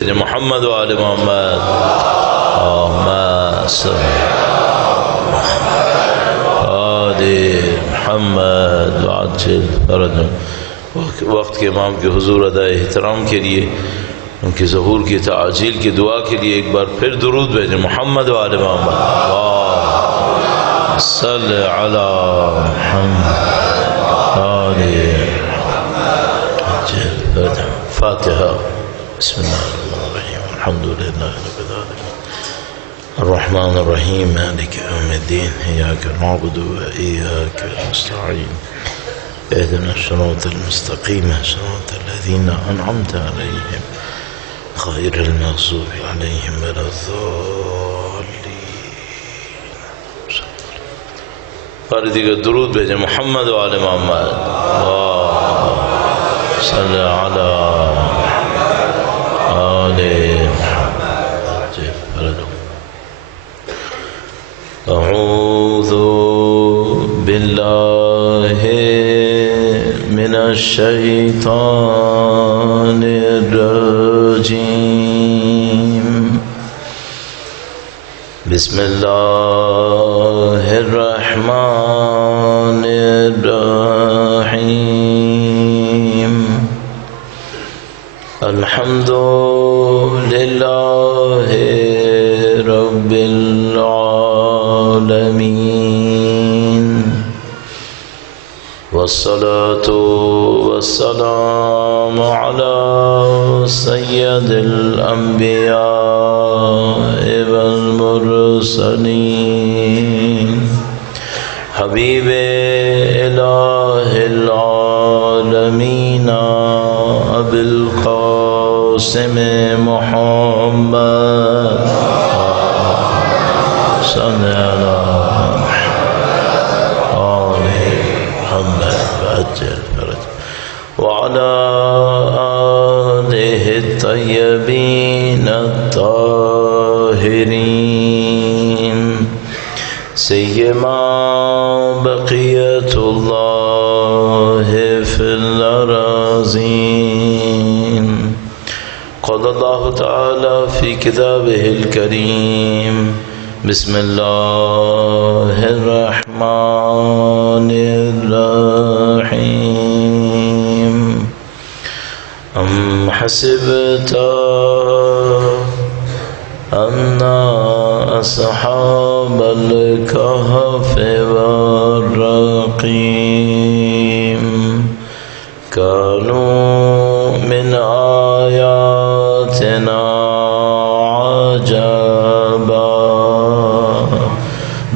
محمد وآل محمد اللهم صل آل محمد وعجل فرجهم۔ وقت کے امام کے حضور ادائے احترام کے لیے، ان کے ظہور کی تعجیل کی دعا کے لیے ایک بار پھر درود بھیجیں۔ محمد وآل محمد اللهم صل علی محمد آل محمد۔ فاتحہ۔ بسم اللہ الرحمن الرحیم الحمد للہ رب العالمین الرحمن الرحیم مالک یوم الدین ایاک نعبد و ایاک نستعین اهدنا الصراط المستقیم صراط الذین انعمت علیہم غیر المغضوب علیہم ولا الضالین۔ اور دیگر درود بھیجیں۔ محمد و آل محمد صلی علی اعوذ باللہ من الشیطان الرجیم، بسم اللہ الرحمن الرحیم، الحمد للہ رب العالمین، والصلاة والسلام على سید الانبیاء والمرسلین، حبیب الہ العالمین ابی القاسم محمد صلی اللہ علیہ محمد وعجل فرج وعلى آلہ الطیبین الطاہرین، سیما بقیت اللہ فی الارضین۔ قال اللہ تعالی فی کتابہ الکریم، بسم اللہ الرحمن الرحیم، ام حسبت ان اصحاب الکہف والرقیم كانوا من آیاتنا عجبا۔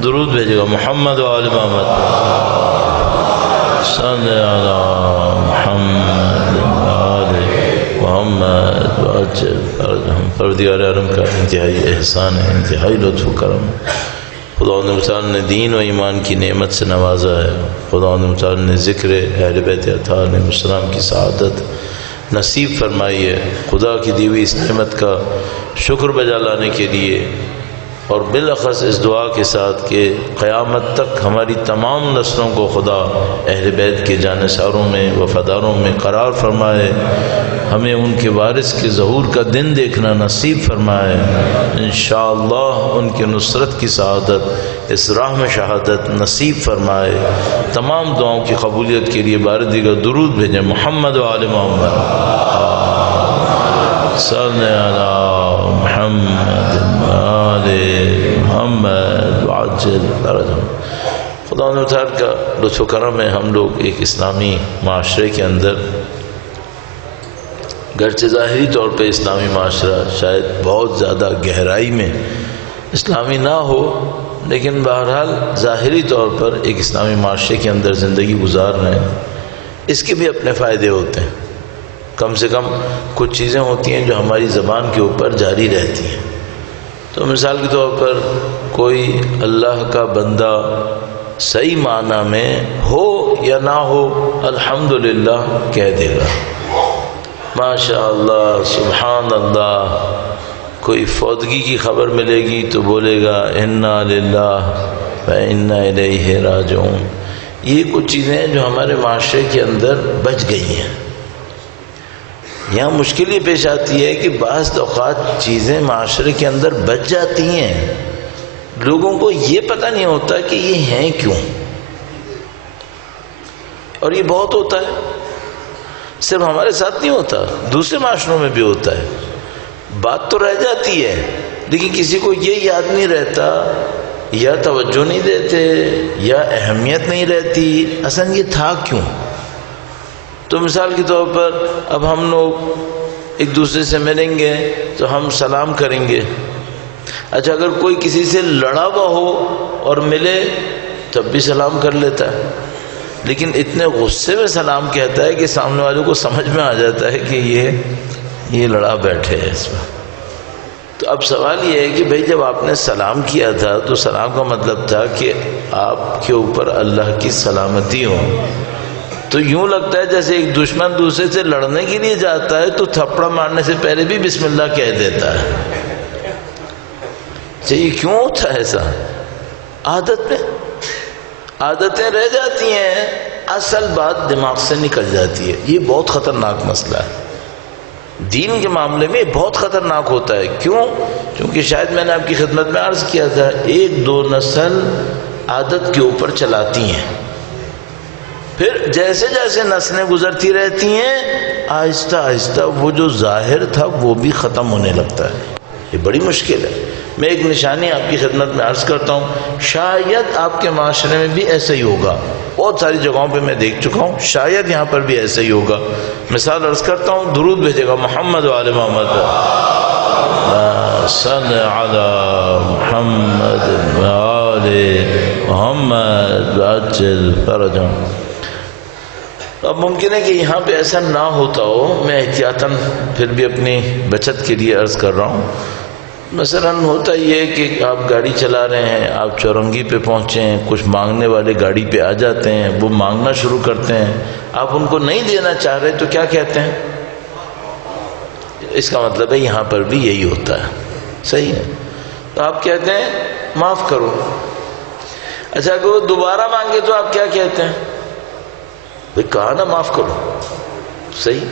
درود بھیجے گا۔ محمد و آل محمد صلی علی محمد آل محمد وعجل فرجهم۔ پروردگار عالم کا انتہائی احسان ہے، انتہائی لطف و کرم۔ خداوند متعال نے دین و ایمان کی نعمت سے نوازا ہے۔ خداوند متعال نے ذکر اہل بیت اطہار علیہ السلام کی سعادت نصیب فرمائی ہے۔ خدا کی دی ہوئی اس نعمت کا شکر بجا لانے کے لیے، اور بالاخص اس دعا کے ساتھ کہ قیامت تک ہماری تمام نسلوں کو خدا اہل بیت کے جانثاروں میں وفاداروں میں قرار فرمائے، ہمیں ان کے وارث کے ظہور کا دن دیکھنا نصیب فرمائے، انشاءاللہ ان کی نصرت کی سعادت، اس راہ میں شہادت نصیب فرمائے۔ تمام دعاؤں کی قبولیت کے لیے بار دیگر درود بھیجیں۔ محمد و آل محمد صلی علی محمد آل محمد وعجل فرجهم۔ خدا نے تعالیٰ کا لطف و کرم ہے، ہم لوگ ایک اسلامی معاشرے کے اندر، گرچہ ظاہری طور پہ اسلامی معاشرہ شاید بہت زیادہ گہرائی میں اسلامی نہ ہو، لیکن بہرحال ظاہری طور پر ایک اسلامی معاشرے کے اندر زندگی گزار رہے ہیں۔ اس کے بھی اپنے فائدے ہوتے ہیں، کم سے کم کچھ چیزیں ہوتی ہیں جو ہماری زبان کے اوپر جاری رہتی ہیں۔ تو مثال کے طور پر کوئی اللہ کا بندہ صحیح معنی میں ہو یا نہ ہو الحمدللہ کہہ دے گا، ماشاء اللہ سبحان اللہ۔ کوئی فوتگی کی خبر ملے گی تو بولے گا انا للہ و انا الیہ راجعون۔ یہ کچھ چیزیں جو ہمارے معاشرے کے اندر بچ گئی ہیں، یہاں مشکل یہ پیش آتی ہے کہ بعض اوقات چیزیں معاشرے کے اندر بچ جاتی ہیں، لوگوں کو یہ پتہ نہیں ہوتا کہ یہ ہیں کیوں، اور یہ بہت ہوتا ہے، صرف ہمارے ساتھ نہیں ہوتا، دوسرے معاشروں میں بھی ہوتا ہے۔ بات تو رہ جاتی ہے لیکن کسی کو یہ یاد نہیں رہتا، یا توجہ نہیں دیتے، یا اہمیت نہیں رہتی اصل یہ تھا کیوں۔ تو مثال کے طور پر اب ہم لوگ ایک دوسرے سے ملیں گے تو ہم سلام کریں گے، اچھا اگر کوئی کسی سے لڑا ہوا ہو اور ملے تب بھی سلام کر لیتا ہے، لیکن اتنے غصے میں سلام کہتا ہے کہ سامنے والوں کو سمجھ میں آ جاتا ہے کہ یہ لڑا بیٹھے ہیں اس میں۔ تو اب سوال یہ ہے کہ بھئی جب آپ نے سلام کیا تھا تو سلام کا مطلب تھا کہ آپ کے اوپر اللہ کی سلامتی ہو، تو یوں لگتا ہے جیسے ایک دشمن دوسرے سے لڑنے کے لیے جاتا ہے تو تھپڑا مارنے سے پہلے بھی بسم اللہ کہہ دیتا ہے۔ یہ کیوں ہوتا ہے ایسا؟ عادت میں، عادتیں رہ جاتی ہیں، اصل بات دماغ سے نکل جاتی ہے۔ یہ بہت خطرناک مسئلہ ہے، دین کے معاملے میں بہت خطرناک ہوتا ہے۔ کیوں؟ کیونکہ شاید میں نے آپ کی خدمت میں عرض کیا تھا، ایک دو نسل عادت کے اوپر چلاتی ہیں، پھر جیسے جیسے نسلیں گزرتی رہتی ہیں آہستہ آہستہ وہ جو ظاہر تھا وہ بھی ختم ہونے لگتا ہے۔ یہ بڑی مشکل ہے۔ میں ایک نشانی آپ کی خدمت میں عرض کرتا ہوں، شاید آپ کے معاشرے میں بھی ایسا ہی ہوگا، بہت ساری جگہوں پہ میں دیکھ چکا ہوں، شاید یہاں پر بھی ایسا ہی ہوگا۔ مثال عرض کرتا ہوں، درود بھیجے گا محمد و آل محمد، صلی علی محمد و آل محمد وعجل فرجهم۔ اب ممکن ہے کہ یہاں پہ ایسا نہ ہوتا ہو، میں احتیاطاً پھر بھی اپنی بچت کے لیے عرض کر رہا ہوں۔ مثلا ہوتا یہ کہ آپ گاڑی چلا رہے ہیں، آپ چورنگی پہ پہنچے ہیں، کچھ مانگنے والے گاڑی پہ آ جاتے ہیں، وہ مانگنا شروع کرتے ہیں، آپ ان کو نہیں دینا چاہ رہے تو کیا کہتے ہیں؟ اس کا مطلب ہے یہاں پر بھی یہی ہوتا ہے، صحیح ہے؟ تو آپ کہتے ہیں معاف کرو۔ اچھا اگر وہ دوبارہ مانگے تو آپ کیا کہتے ہیں؟ بھئی کہا نا معاف کرو، صحیح۔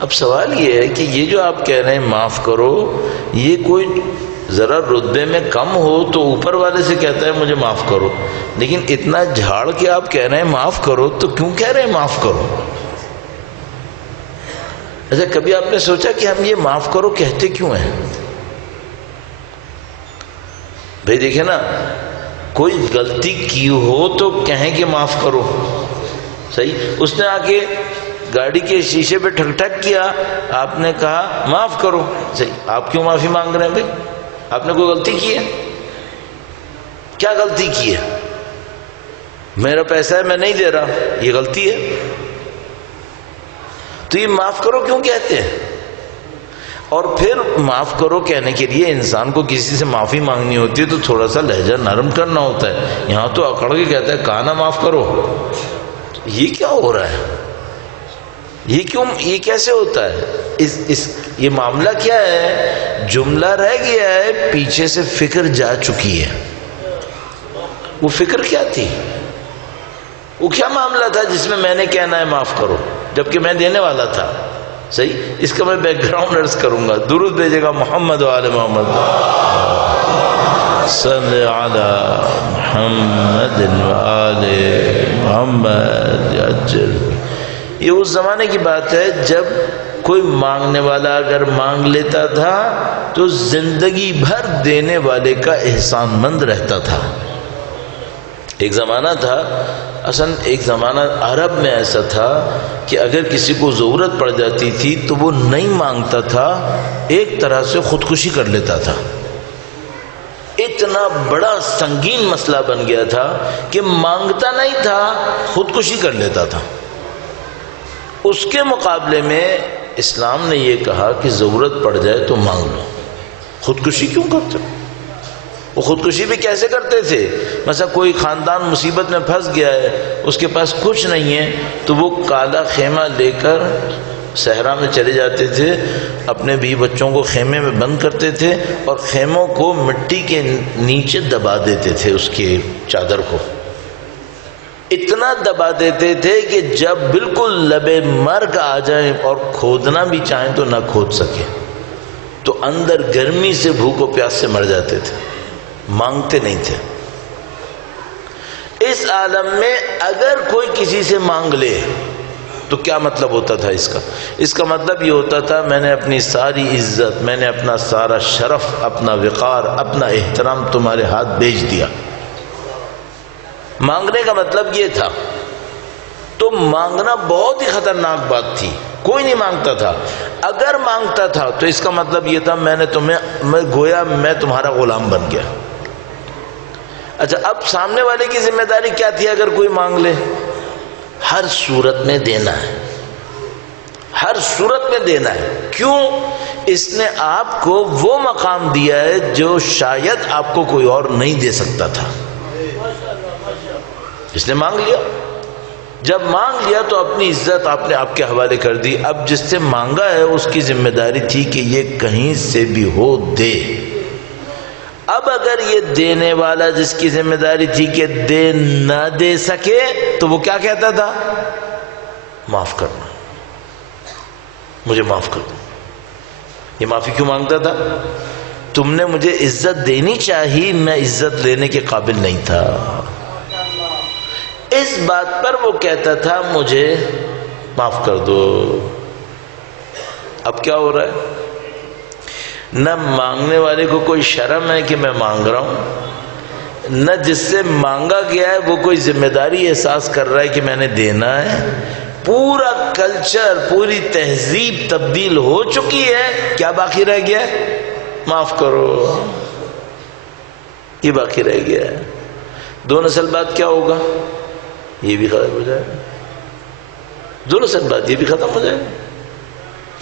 اب سوال یہ ہے کہ یہ جو آپ کہہ رہے ہیں معاف کرو، یہ کوئی ذرا رتبے میں کم ہو تو اوپر والے سے کہتا ہے مجھے معاف کرو، لیکن اتنا جھاڑ کے آپ کہہ رہے ہیں معاف کرو تو کیوں کہہ رہے ہیں معاف کرو؟ اچھا کبھی آپ نے سوچا کہ ہم یہ معاف کرو کہتے کیوں ہیں؟ بھئی دیکھیں نا، کوئی غلطی کی ہو تو کہیں کہ معاف کرو، صحیح۔ اس نے آ کے گاڑی کے شیشے پہ ٹھک ٹھک کیا، آپ نے کہا معاف کرو، صحیح۔ آپ کیوں معافی مانگ رہے ہیں بھائی؟ آپ نے کوئی غلطی کی ہے؟ کیا غلطی کی ہے؟ میرا پیسہ ہے میں نہیں دے رہا، یہ غلطی ہے؟ تو یہ معاف کرو کیوں کہتے ہیں؟ اور پھر معاف کرو کہنے کے لیے انسان کو کسی سے معافی مانگنی ہوتی ہے تو تھوڑا سا لہجہ نرم کرنا ہوتا ہے، یہاں تو اکڑ کے کہتا ہے کہا نا معاف کرو۔ یہ کیا ہو رہا ہے؟ یہ کیوں، یہ کیسے ہوتا ہے؟ یہ معاملہ کیا ہے؟ جملہ رہ گیا ہے، پیچھے سے فکر جا چکی ہے۔ وہ فکر کیا تھی؟ وہ کیا معاملہ تھا جس میں میں نے کہنا ہے معاف کرو جبکہ میں دینے والا تھا؟ صحیح، اس کا میں بیک گراؤنڈ عرض کروں گا۔ درود بھیجے گا محمد و آل محمد، صلی علی محمد و آل محمد عجل۔ یہ اس زمانے کی بات ہے جب کوئی مانگنے والا اگر مانگ لیتا تھا تو زندگی بھر دینے والے کا احسان مند رہتا تھا۔ ایک زمانہ تھا، اصل ایک زمانہ عرب میں ایسا تھا کہ اگر کسی کو ضرورت پڑ جاتی تھی تو وہ نہیں مانگتا تھا، ایک طرح سے خودکشی کر لیتا تھا۔ اتنا بڑا سنگین مسئلہ بن گیا تھا کہ مانگتا نہیں تھا، خودکشی کر لیتا تھا۔ اس کے مقابلے میں اسلام نے یہ کہا کہ ضرورت پڑ جائے تو مانگ لو، خودکشی کیوں کرتے ہو؟ وہ خودکشی بھی کیسے کرتے تھے؟ مثلا کوئی خاندان مصیبت میں پھنس گیا ہے، اس کے پاس کچھ نہیں ہے تو وہ کالا خیمہ لے کر صحرا میں چلے جاتے تھے، اپنے بیوی بچوں کو خیمے میں بند کرتے تھے اور خیموں کو مٹی کے نیچے دبا دیتے تھے، اس کے چادر کو۔ اتنا دبا دیتے تھے کہ جب بالکل لبے مرگ آ جائیں اور کھودنا بھی چاہیں تو نہ کھود سکے، تو اندر گرمی سے بھوک و پیاس سے مر جاتے تھے، مانگتے نہیں تھے۔ اس عالم میں اگر کوئی کسی سے مانگ لے تو کیا مطلب ہوتا تھا اس کا مطلب یہ ہوتا تھا میں نے اپنی ساری عزت، میں نے اپنا سارا شرف، اپنا وقار، اپنا احترام تمہارے ہاتھ بیچ دیا۔ مانگنے کا مطلب یہ تھا۔ تو مانگنا بہت ہی خطرناک بات تھی، کوئی نہیں مانگتا تھا۔ اگر مانگتا تھا تو اس کا مطلب یہ تھا میں گویا میں تمہارا غلام بن گیا۔ اچھا، اب سامنے والے کی ذمہ داری کیا تھی اگر کوئی مانگ لے؟ ہر صورت میں دینا ہے، ہر صورت میں دینا ہے۔ کیوں؟ اس نے آپ کو وہ مقام دیا ہے جو شاید آپ کو کوئی اور نہیں دے سکتا تھا۔ اس نے مانگ لیا، جب مانگ لیا تو اپنی عزت آپ نے آپ کے حوالے کر دی۔ اب جس سے مانگا ہے اس کی ذمہ داری تھی کہ یہ کہیں سے بھی ہو دے۔ اب اگر یہ دینے والا جس کی ذمہ داری تھی کہ دے نہ دے سکے تو وہ کیا کہتا تھا؟ معاف کرنا، مجھے معاف کر دو۔ یہ معافی کیوں مانگتا تھا؟ تم نے مجھے عزت دینی چاہی، میں عزت لینے کے قابل نہیں تھا۔ اس بات پر وہ کہتا تھا مجھے معاف کر دو۔ اب کیا ہو رہا ہے؟ نہ مانگنے والے کو کوئی شرم ہے کہ میں مانگ رہا ہوں، نہ جس سے مانگا گیا ہے وہ کوئی ذمہ داری احساس کر رہا ہے کہ میں نے دینا ہے۔ پورا کلچر، پوری تہذیب تبدیل ہو چکی ہے، کیا باقی رہ گیا ہے؟ معاف کرو، یہ باقی رہ گیا ہے۔ 2 نسل بعد کیا ہوگا؟ یہ بھی ختم ہو جائے گا۔ 2 نسل بعد یہ بھی ختم ہو جائے گا۔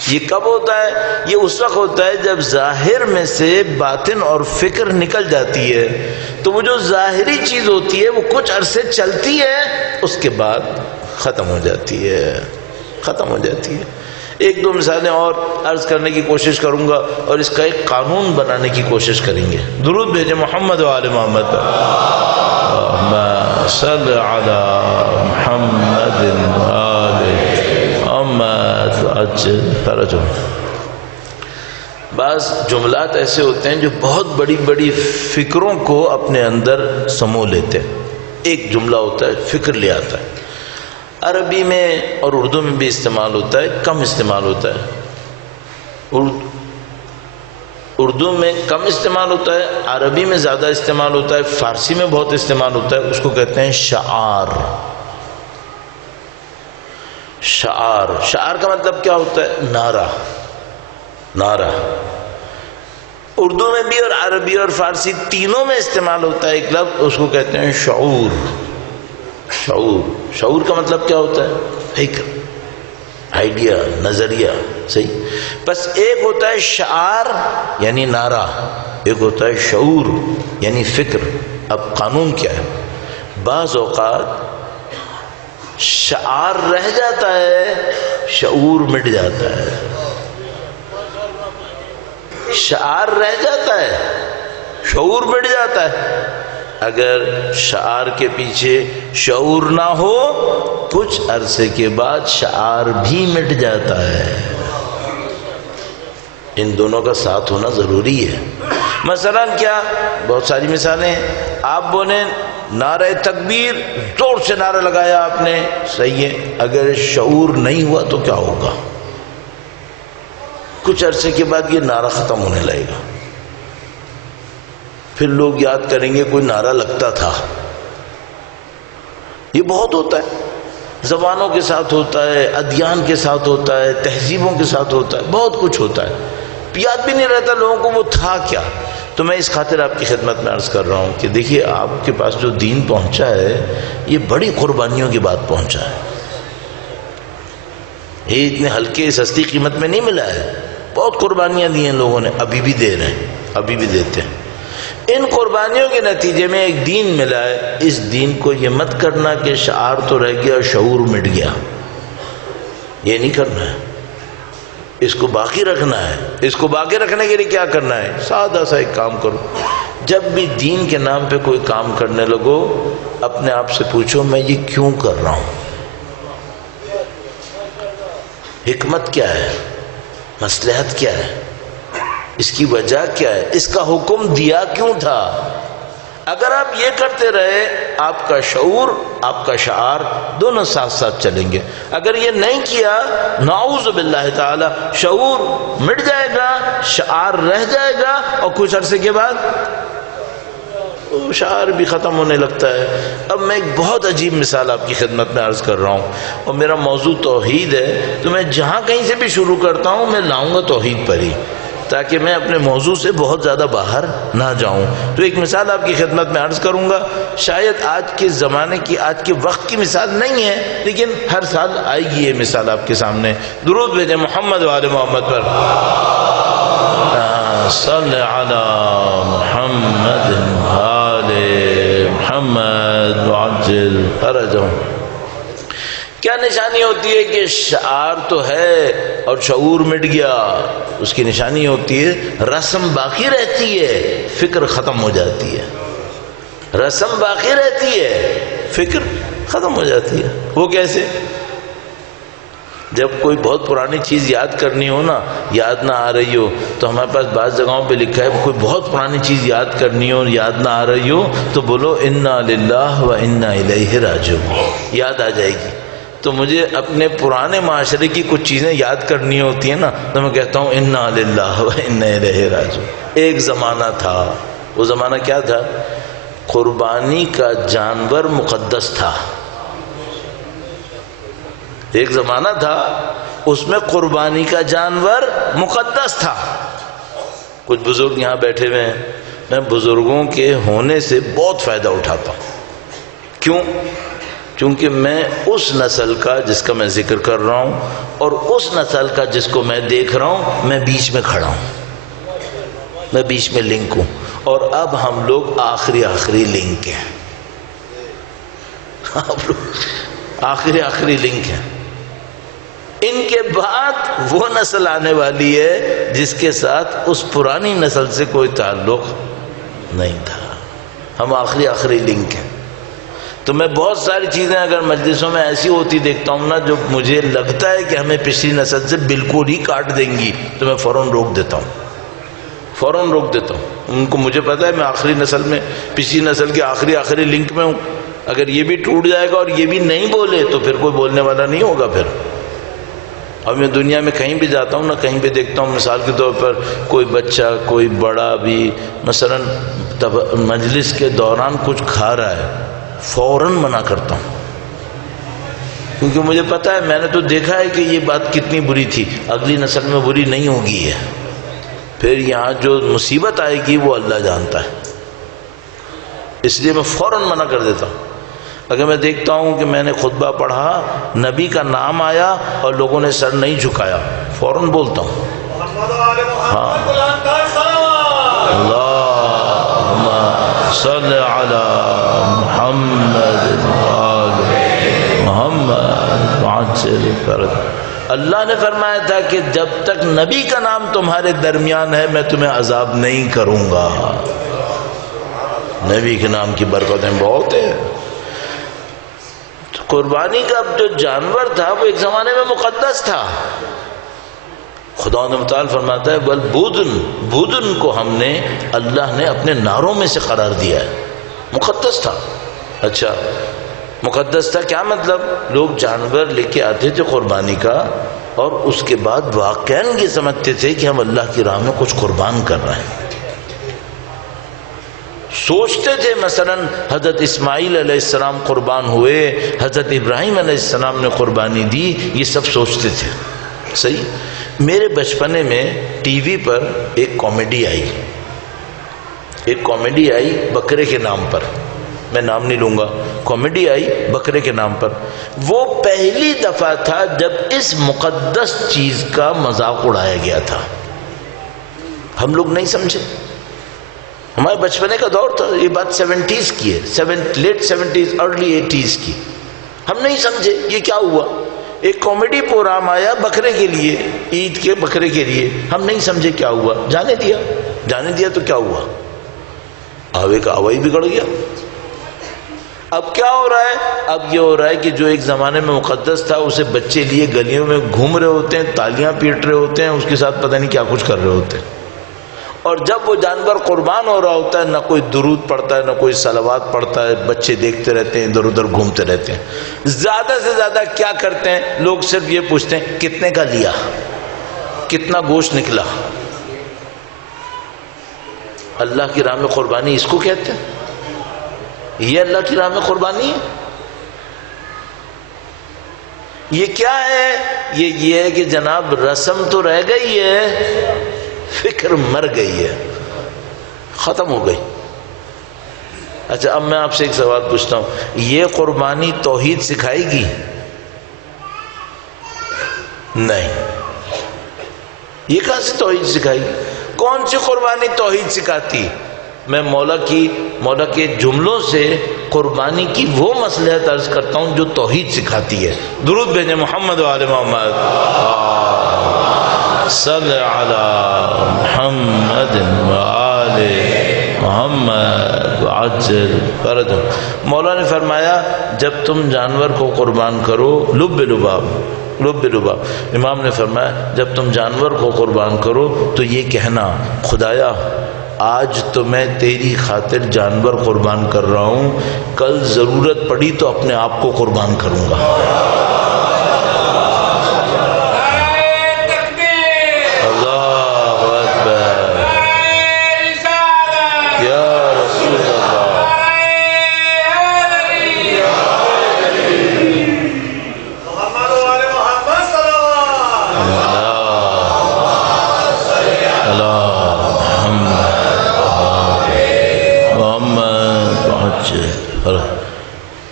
یہ کب ہوتا ہے؟ یہ اس وقت ہوتا ہے جب ظاہر میں سے باطن اور فکر نکل جاتی ہے۔ تو وہ جو ظاہری چیز ہوتی ہے وہ کچھ عرصے چلتی ہے، اس کے بعد ختم ہو جاتی ہے، ختم ہو جاتی ہے۔ 1-2 مثالیں اور عرض کرنے کی کوشش کروں گا اور اس کا ایک قانون بنانے کی کوشش کریں گے۔ درود بھیجیں محمد و آل محمد پر۔ اللہم صل علی محمد و آل محمد وعجل فرجہم۔ بعض جملات ایسے ہوتے ہیں جو بہت بڑی بڑی فکروں کو اپنے اندر سمو لیتے ہیں۔ ایک جملہ ہوتا ہے فکر لے آتا ہے، عربی میں اور اردو میں بھی استعمال ہوتا ہے، کم استعمال ہوتا ہے۔ اردو میں کم استعمال ہوتا ہے، عربی میں زیادہ استعمال ہوتا ہے، فارسی میں بہت استعمال ہوتا ہے۔ اس کو کہتے ہیں شعار۔ شعار، شعار کا مطلب کیا ہوتا ہے؟ نعرہ، نعرہ۔ اردو میں بھی اور عربی اور فارسی تینوں میں استعمال ہوتا ہے ایک لفظ، اس کو کہتے ہیں شعور۔ شعور، شعور کا مطلب کیا ہوتا ہے؟ فکر، آئیڈیا، نظریہ، صحیح۔ بس ایک ہوتا ہے شعار یعنی نعرہ، ایک ہوتا ہے شعور یعنی فکر۔ اب قانون کیا ہے؟ بعض اوقات شعار رہ جاتا ہے، شعور مٹ جاتا ہے۔ شعار رہ جاتا ہے، شعور مٹ جاتا ہے۔ اگر شعار کے پیچھے شعور نہ ہو، کچھ عرصے کے بعد شعار بھی مٹ جاتا ہے۔ ان دونوں کا ساتھ ہونا ضروری ہے۔ مثلا کیا؟ بہت ساری مثالیں ہیں۔ آپ بولیں نعرہ تکبیر، زور سے نعرہ لگایا آپ نے، صحیح ہے۔ اگر شعور نہیں ہوا تو کیا ہوگا؟ کچھ عرصے کے بعد یہ نعرہ ختم ہونے لگے گا، پھر لوگ یاد کریں گے کوئی نعرہ لگتا تھا۔ یہ بہت ہوتا ہے، زبانوں کے ساتھ ہوتا ہے، ادیان کے ساتھ ہوتا ہے، تہذیبوں کے ساتھ ہوتا ہے، بہت کچھ ہوتا ہے، یاد بھی نہیں رہتا لوگوں کو وہ تھا کیا۔ تو میں اس خاطر آپ کی خدمت میں عرض کر رہا ہوں کہ دیکھیے، آپ کے پاس جو دین پہنچا ہے یہ بڑی قربانیوں کی بات پہنچا ہے۔ یہ اتنے ہلکے سستی قیمت میں نہیں ملا ہے، بہت قربانیاں دی ہیں لوگوں نے، ابھی بھی دے رہے ہیں، ابھی بھی دیتے ہیں۔ ان قربانیوں کے نتیجے میں ایک دین ملا ہے۔ اس دین کو یہ مت کرنا کہ شعار تو رہ گیا، شعور مٹ گیا، یہ نہیں کرنا ہے۔ اس کو باقی رکھنا ہے. اس کو باقی رکھنے کے لیے کیا کرنا ہے؟ سادہ سا ایک کام کرو. جب بھی دین کے نام پہ کوئی کام کرنے لگو اپنے آپ سے پوچھو میں یہ کیوں کر رہا ہوں؟ حکمت کیا ہے؟ مصلحت کیا ہے؟ اس کی وجہ کیا ہے؟ اس کا حکم دیا کیوں تھا؟ اگر آپ یہ کرتے رہے آپ کا شعور آپ کا شعار دونوں ساتھ ساتھ چلیں گے. اگر یہ نہیں کیا نعوذ باللہ تعالی شعور مٹ جائے گا، شعار رہ جائے گا اور کچھ عرصے کے بعد شعار بھی ختم ہونے لگتا ہے. اب میں ایک بہت عجیب مثال آپ کی خدمت میں عرض کر رہا ہوں اور میرا موضوع توحید ہے تو میں جہاں کہیں سے بھی شروع کرتا ہوں میں لاؤں گا توحید پر ہی تاکہ میں اپنے موضوع سے بہت زیادہ باہر نہ جاؤں. تو ایک مثال آپ کی خدمت میں عرض کروں گا. شاید آج کے زمانے کی آج کے وقت کی مثال نہیں ہے لیکن ہر سال آئے گی یہ مثال آپ کے سامنے. درود بھیجیں محمد و آل محمد پر. صلی علی محمد آل محمد وعجل فرجهم. کیا نشانی ہوتی ہے کہ شعار تو ہے اور شعور مٹ گیا؟ اس کی نشانی ہوتی ہے رسم باقی رہتی ہے فکر ختم ہو جاتی ہے. رسم باقی رہتی ہے فکر ختم ہو جاتی ہے. وہ کیسے؟ جب کوئی بہت پرانی چیز یاد کرنی ہو نا، یاد نہ آ رہی ہو تو ہمارے پاس بعض جگہوں پہ لکھا ہے کوئی بہت پرانی چیز یاد کرنی ہو یاد نہ آ رہی ہو تو بولو انا للہ و انا الیہ راجعون، یاد آ جائے گی. تو مجھے اپنے پرانے معاشرے کی کچھ چیزیں یاد کرنی ہوتی ہیں نا تو میں کہتا ہوں انا للہ و انا الیہ راجعون. ایک زمانہ تھا، وہ زمانہ کیا تھا؟ قربانی کا جانور مقدس تھا. ایک زمانہ تھا اس میں قربانی کا جانور مقدس تھا. کچھ بزرگ یہاں بیٹھے ہوئے ہیں، میں بزرگوں کے ہونے سے بہت فائدہ اٹھاتا ہوں. کیوں؟ چونکہ میں اس نسل کا جس کا میں ذکر کر رہا ہوں اور اس نسل کا جس کو میں دیکھ رہا ہوں میں بیچ میں کھڑا ہوں، میں بیچ میں لنک ہوں. اور اب ہم لوگ آخری لنک ہیں. آپ لوگ آخری لنک ہیں. ان کے بعد وہ نسل آنے والی ہے جس کے ساتھ اس پرانی نسل سے کوئی تعلق نہیں تھا. ہم آخری لنک ہیں. تو میں بہت ساری چیزیں اگر مجلسوں میں ایسی ہوتی دیکھتا ہوں نا جو مجھے لگتا ہے کہ ہمیں پچھلی نسل سے بالکل ہی کاٹ دیں گی تو میں فوراً روک دیتا ہوں. ان کو مجھے پتا ہے میں آخری نسل میں پچھلی نسل کے آخری لنک میں ہوں. اگر یہ بھی ٹوٹ جائے گا اور یہ بھی نہیں بولے تو پھر کوئی بولنے والا نہیں ہوگا. پھر اب میں دنیا میں کہیں بھی جاتا ہوں نا، کہیں بھی دیکھتا ہوں مثال کے طور پر کوئی بچہ کوئی بڑا بھی مثلا مجلس کے دوران کچھ کھا رہا ہے فوراً منع کرتا ہوں کیونکہ مجھے پتا ہے میں نے تو دیکھا ہے کہ یہ بات کتنی بری تھی، اگلی نسل میں بری نہیں ہوگی ہے. پھر یہاں جو مصیبت آئے گی وہ اللہ جانتا ہے. اس لیے میں فوراً منع کر دیتا ہوں. اگر میں دیکھتا ہوں کہ میں نے خطبہ پڑھا نبی کا نام آیا اور لوگوں نے سر نہیں جھکایا فوراً بولتا ہوں ہاں اللہم صلی علی محمد محمد وعجل فرج. اللہ نے فرمایا تھا کہ جب تک نبی کا نام تمہارے درمیان ہے میں تمہیں عذاب نہیں کروں گا. نبی کے نام کی برکتیں بہت ہیں. قربانی کا جو جانور تھا وہ ایک زمانے میں مقدس تھا. خدا متعال فرماتا ہے بل بودن کو ہم نے اللہ نے اپنے ناروں میں سے قرار دیا ہے. مقدس تھا. اچھا مقدس تھا کیا مطلب؟ لوگ جانور لے کے آتے تھے قربانی کا اور اس کے بعد واقعاً یہ سمجھتے تھے کہ ہم اللہ کی راہ میں کچھ قربان کر رہے ہیں. سوچتے تھے مثلا حضرت اسماعیل علیہ السلام قربان ہوئے، حضرت ابراہیم علیہ السلام نے قربانی دی، یہ سب سوچتے تھے. صحیح. میرے بچپنے میں ٹی وی پر ایک کامیڈی آئی بکرے کے نام پر، میں نام نہیں لوں گا، کامیڈی آئی بکرے کے نام پر. وہ پہلی دفعہ تھا جب اس مقدس چیز کا مذاق اڑایا گیا تھا. ہم لوگ نہیں سمجھے. ہمارے بچپنے کا دور تھا، یہ بات 70s کی ہے، لیٹ 70s ارلی 80s کی. ہم نہیں سمجھے یہ کیا ہوا. ایک کامیڈی پروگرام آیا بکرے کے لیے، عید کے بکرے کے لیے، ہم نہیں سمجھے کیا ہوا، جانے دیا تو کیا ہوا، آوے کا آوائی بگڑ گیا۔ اب کیا ہو رہا ہے؟ اب یہ ہو رہا ہے کہ جو ایک زمانے میں مقدس تھا اسے بچے لیے گلیوں میں گھوم رہے ہوتے ہیں، تالیاں پیٹ رہے ہوتے ہیں، اس کے ساتھ پتہ نہیں کیا کچھ کر رہے ہوتے ہیں، اور جب وہ جانور قربان ہو رہا ہوتا ہے نہ کوئی درود پڑھتا ہے نہ کوئی صلوات پڑھتا ہے، بچے دیکھتے رہتے ہیں، ادھر ادھر گھومتے رہتے ہیں۔ زیادہ سے زیادہ کیا کرتے ہیں لوگ؟ صرف یہ پوچھتے ہیں کتنے کا لیا، کتنا گوشت نکلا۔ اللہ کی راہ میں قربانی اس کو کہتے ہیں؟ یہ اللہ کی راہ میں قربانی ہے؟ یہ کیا ہے؟ یہ ہے کہ جناب رسم تو رہ گئی ہے، فکر مر گئی ہے، ختم ہو گئی۔ اچھا اب میں آپ سے ایک سوال پوچھتا ہوں، یہ قربانی توحید سکھائے گی؟ نہیں۔ یہ کہاں سے توحید سکھائے گی؟ کون سی قربانی توحید سکھاتی؟ میں مولا کے جملوں سے قربانی کی وہ مصلحت عرض کرتا ہوں جو توحید سکھاتی ہے۔ درود بھیجیں محمد و آل محمد، صلی علی محمد و آل محمد وعجل فرجہ۔ مولا نے فرمایا جب تم جانور کو قربان کرو، لب لباب، امام نے فرمایا جب تم جانور کو قربان کرو تو یہ کہنا خدایا آج تو میں تیری خاطر جانور قربان کر رہا ہوں، کل ضرورت پڑی تو اپنے آپ کو قربان کروں گا۔ اللہ اکبر، یا رسول اللہ،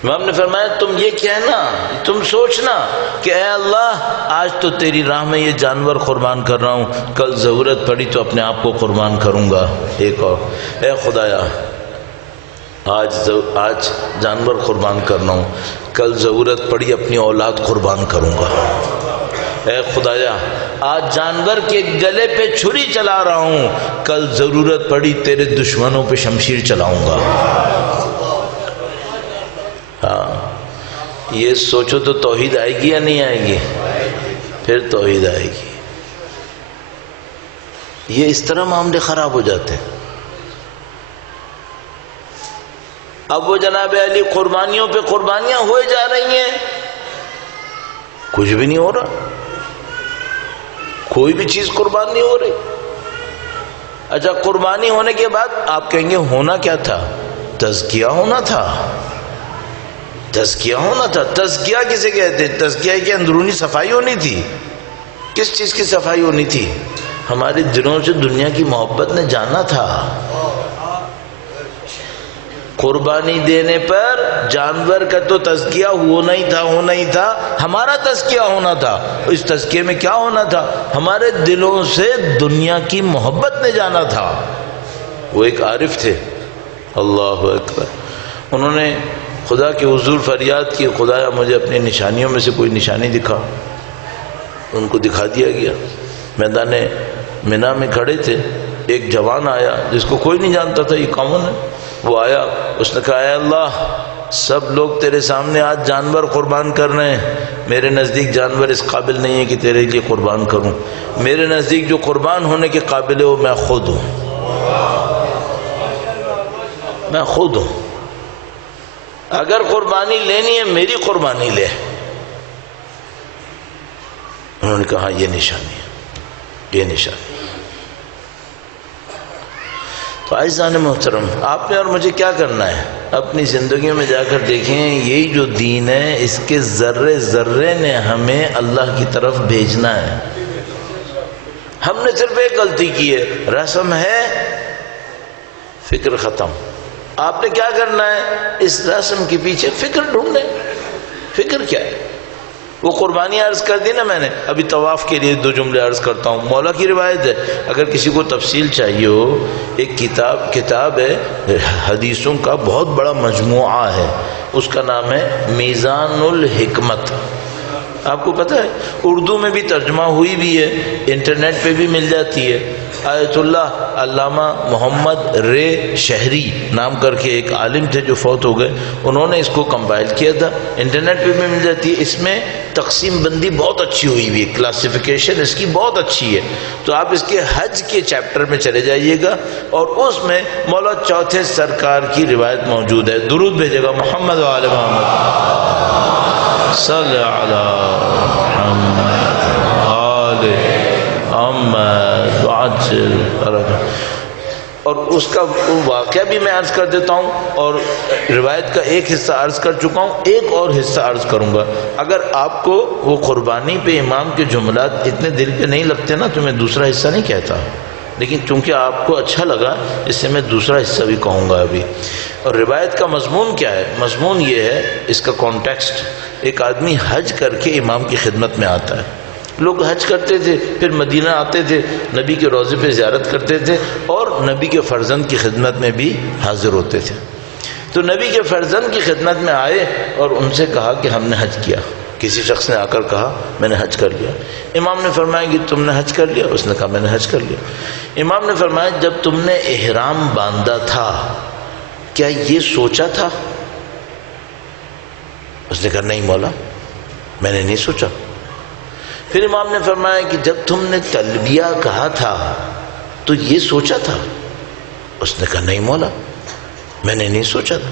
امام نے فرمایا تم یہ کہنا، تم سوچنا کہ اے اللہ آج تو تیری راہ میں یہ جانور قربان کر رہا ہوں، کل ضرورت پڑی تو اپنے آپ کو قربان کروں گا۔ ایک اور، اے خدایا آج جانور قربان کر رہا ہوں، کل ضرورت پڑی اپنی اولاد قربان کروں گا۔ اے خدایا آج جانور کے گلے پہ چھری چلا رہا ہوں، کل ضرورت پڑی تیرے دشمنوں پہ شمشیر چلاؤں گا۔ ہاں یہ سوچو تو توحید آئے گی یا نہیں آئے گی؟ پھر توحید آئے گی۔ یہ اس طرح معاملے خراب ہو جاتے ہیں۔ اب وہ جناب علی قربانیوں پہ قربانیاں ہوئے جا رہی ہیں، کچھ بھی نہیں ہو رہا، کوئی بھی چیز قربان نہیں ہو رہی۔ اچھا قربانی ہونے کے بعد آپ کہیں گے ہونا کیا تھا؟ تزکیہ ہونا تھا، تزکیہ ہونا تھا۔ تزکیہ کسے کہتے ہیں؟ تزکیہ کی اندرونی صفائی ہونی تھی۔ کس چیز کی صفائی ہونی تھی؟ ہمارے دلوں سے دنیا کی محبت نے جانا تھا۔ قربانی دینے پر جانور کا تو تزکیہ ہونا ہی تھا، ہمارا تزکیہ ہونا تھا۔ اس تزکیے میں کیا ہونا تھا؟ ہمارے دلوں سے دنیا کی محبت نے جانا تھا۔ وہ ایک عارف تھے، اللہ اکبر، انہوں نے خدا کے حضور فریاد کی خدایا مجھے اپنی نشانیوں میں سے کوئی نشانی دکھا۔ ان کو دکھا دیا گیا۔ میدان منا میں کھڑے تھے، ایک جوان آیا جس کو کوئی نہیں جانتا تھا یہ کون ہے۔ وہ آیا، اس نے کہا اے اللہ سب لوگ تیرے سامنے آج جانور قربان کر رہے ہیں، میرے نزدیک جانور اس قابل نہیں ہے کہ تیرے لیے قربان کروں، میرے نزدیک جو قربان ہونے کے قابل ہے وہ میں خود ہوں، میں خود ہوں۔ اگر قربانی لینی ہے میری قربانی لے۔ انہوں نے کہا یہ نشانی ہے، یہ نشانی۔ تو عزیزان محترم آپ نے اور مجھے کیا کرنا ہے؟ اپنی زندگیوں میں جا کر دیکھیں یہی جو دین ہے اس کے ذرے ذرے نے ہمیں اللہ کی طرف بھیجنا ہے۔ ہم نے صرف ایک غلطی کی ہے، رسم ہے، فکر ختم۔ آپ نے کیا کرنا ہے؟ اس رسم کے پیچھے فکر ڈھونڈیں۔ فکر کیا ہے؟ وہ قربانی عرض کر دی نا میں نے، ابھی طواف کے لیے 2 جملے عرض کرتا ہوں۔ مولا کی روایت ہے، اگر کسی کو تفصیل چاہیے ہو، ایک کتاب ہے حدیثوں کا بہت بڑا مجموعہ ہے، اس کا نام ہے میزان الحکمت۔ آپ کو پتہ ہے اردو میں بھی ترجمہ ہوئی بھی ہے، انٹرنیٹ پہ بھی مل جاتی ہے۔ آیت اللہ علامہ محمد رے شہری نام کر کے ایک عالم تھے جو فوت ہو گئے، انہوں نے اس کو کمپائل کیا تھا، انٹرنیٹ پہ بھی مل جاتی ہے۔ اس میں تقسیم بندی بہت اچھی ہوئی ہوئی ہے، کلاسیفیکیشن اس کی بہت اچھی ہے۔ تو آپ اس کے حج کے چیپٹر میں چلے جائیے گا اور اس میں مولا چوتھے سرکار کی روایت موجود ہے۔ درود بھیجے گا محمد و آل محمد صلی علی محمد آل محمد وعجل فرجہ۔ اور اس کا واقعہ بھی میں عرض کر دیتا ہوں، اور روایت کا ایک حصہ عرض کر چکا ہوں، ایک اور حصہ عرض کروں گا۔ اگر آپ کو وہ قربانی پہ امام کے جملات اتنے دل پہ نہیں لگتے نا تو میں دوسرا حصہ نہیں کہتا، لیکن چونکہ آپ کو اچھا لگا اس سے میں دوسرا حصہ بھی کہوں گا ابھی۔ اور روایت کا مضمون کیا ہے؟ مضمون یہ ہے، اس کا کانٹیکسٹ، ایک آدمی حج کر کے امام کی خدمت میں آتا ہے۔ لوگ حج کرتے تھے، پھر مدینہ آتے تھے، نبی کے روضے پہ زیارت کرتے تھے اور نبی کے فرزند کی خدمت میں بھی حاضر ہوتے تھے۔ تو نبی کے فرزند کی خدمت میں آئے اور ان سے کہا کہ ہم نے حج کیا۔ کسی شخص نے آ کر کہا میں نے حج کر لیا۔ امام نے فرمایا کہ تم نے حج کر لیا؟ اس نے کہا میں نے حج کر لیا۔ امام نے فرمایا جب تم نے احرام باندھا تھا کیا یہ سوچا تھا؟ اس نے کہا نہیں مولا میں نے نہیں سوچا۔ پھر امام نے فرمایا کہ جب تم نے تلبیہ کہا تھا تو یہ سوچا تھا؟ اس نے کہا نہیں مولا میں نے نہیں سوچا تھا۔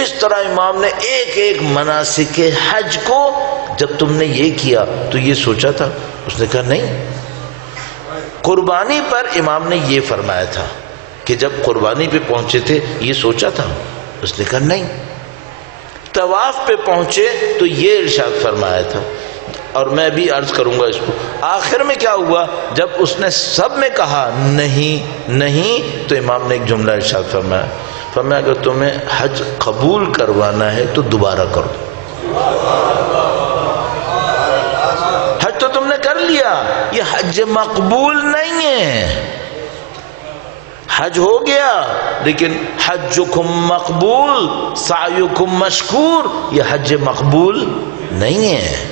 اس طرح امام نے ایک ایک مناسک حج کو، جب تم نے یہ کیا تو یہ سوچا تھا؟ اس نے کہا نہیں۔ قربانی پر امام نے یہ فرمایا تھا کہ جب قربانی پہ پہنچے تھے یہ سوچا تھا؟ اس نے کہا نہیں۔ طواف پہ پہنچے تو یہ ارشاد فرمایا تھا، اور میں بھی عرض کروں گا اس کو۔ آخر میں کیا ہوا؟ جب اس نے سب میں کہا نہیں نہیں تو امام نے ایک جملہ ارشاد فرمایا، فرمایا اگر تمہیں حج قبول کروانا ہے تو دوبارہ کرو۔ حج تو تم نے کر لیا، یہ حج مقبول نہیں ہے۔ حج ہو گیا لیکن حجکم مقبول سعیکم مشکور، یہ حج مقبول نہیں ہے۔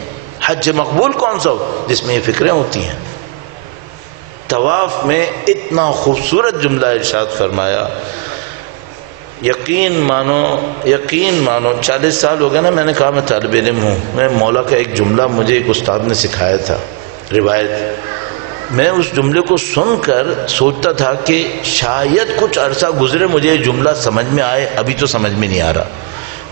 حج مقبول کون سا ہو؟ جس میں یہ فکریں ہوتی ہیں۔ طواف میں اتنا خوبصورت جملہ ارشاد فرمایا، یقین مانو 40 سال ہو گئے نا میں نے کہا میں طالب علم ہوں، میں مولا کا ایک جملہ مجھے ایک استاد نے سکھایا تھا روایت، میں اس جملے کو سن کر سوچتا تھا کہ شاید کچھ عرصہ گزرے مجھے یہ جملہ سمجھ میں آئے، ابھی تو سمجھ میں نہیں آ رہا۔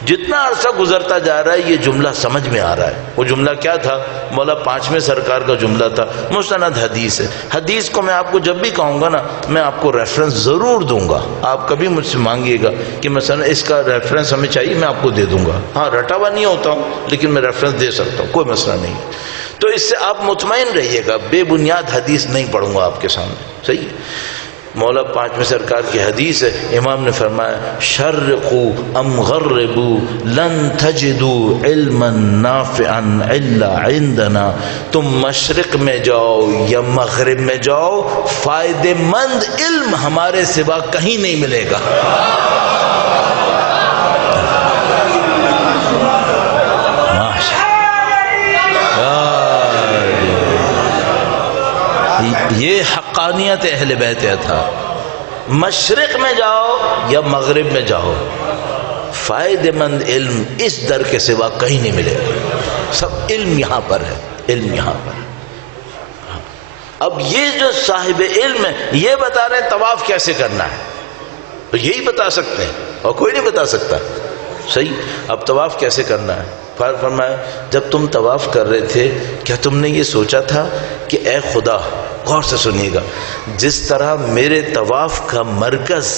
جتنا عرصہ گزرتا جا رہا ہے یہ جملہ سمجھ میں آ رہا ہے۔ وہ جملہ کیا تھا؟ مولا پانچویں سرکار کا جملہ تھا، مستند حدیث ہے۔ حدیث کو میں آپ کو جب بھی کہوں گا نا میں آپ کو ریفرنس ضرور دوں گا، آپ کبھی مجھ سے مانگیے گا کہ مثلا اس کا ریفرنس ہمیں چاہیے، میں آپ کو دے دوں گا۔ ہاں رٹا ہوا نہیں ہوتا ہوں لیکن میں ریفرنس دے سکتا ہوں، کوئی مسئلہ نہیں۔ تو اس سے آپ مطمئن رہیے گا، بے بنیاد حدیث نہیں پڑھوں گا آپ کے سامنے، صحیح ہے۔ مولا پانچویں سرکار کی حدیث ہے، امام نے فرمایا شرقوا ام غربوا لن تجدوا علما نافعا الا عندنا، تم مشرق میں جاؤ یا مغرب میں جاؤ فائدے مند علم ہمارے سوا کہیں نہیں ملے گا۔ یہ حقانیت اہل بیت تھا، مشرق میں جاؤ یا مغرب میں جاؤ فائدے مند علم اس در کے سوا کہیں نہیں ملے گا، سب علم یہاں پر ہے، علم یہاں پر ہے۔ اب یہ جو صاحب علم ہے یہ بتا رہے ہیں طواف کیسے کرنا ہے، تو یہی بتا سکتے ہیں اور کوئی نہیں بتا سکتا، صحیح۔ اب طواف کیسے کرنا ہے؟ فرمایا جب تم طواف کر رہے تھے کیا تم نے یہ سوچا تھا کہ اے خدا، غور سے سنیے گا، جس طرح میرے طواف کا مرکز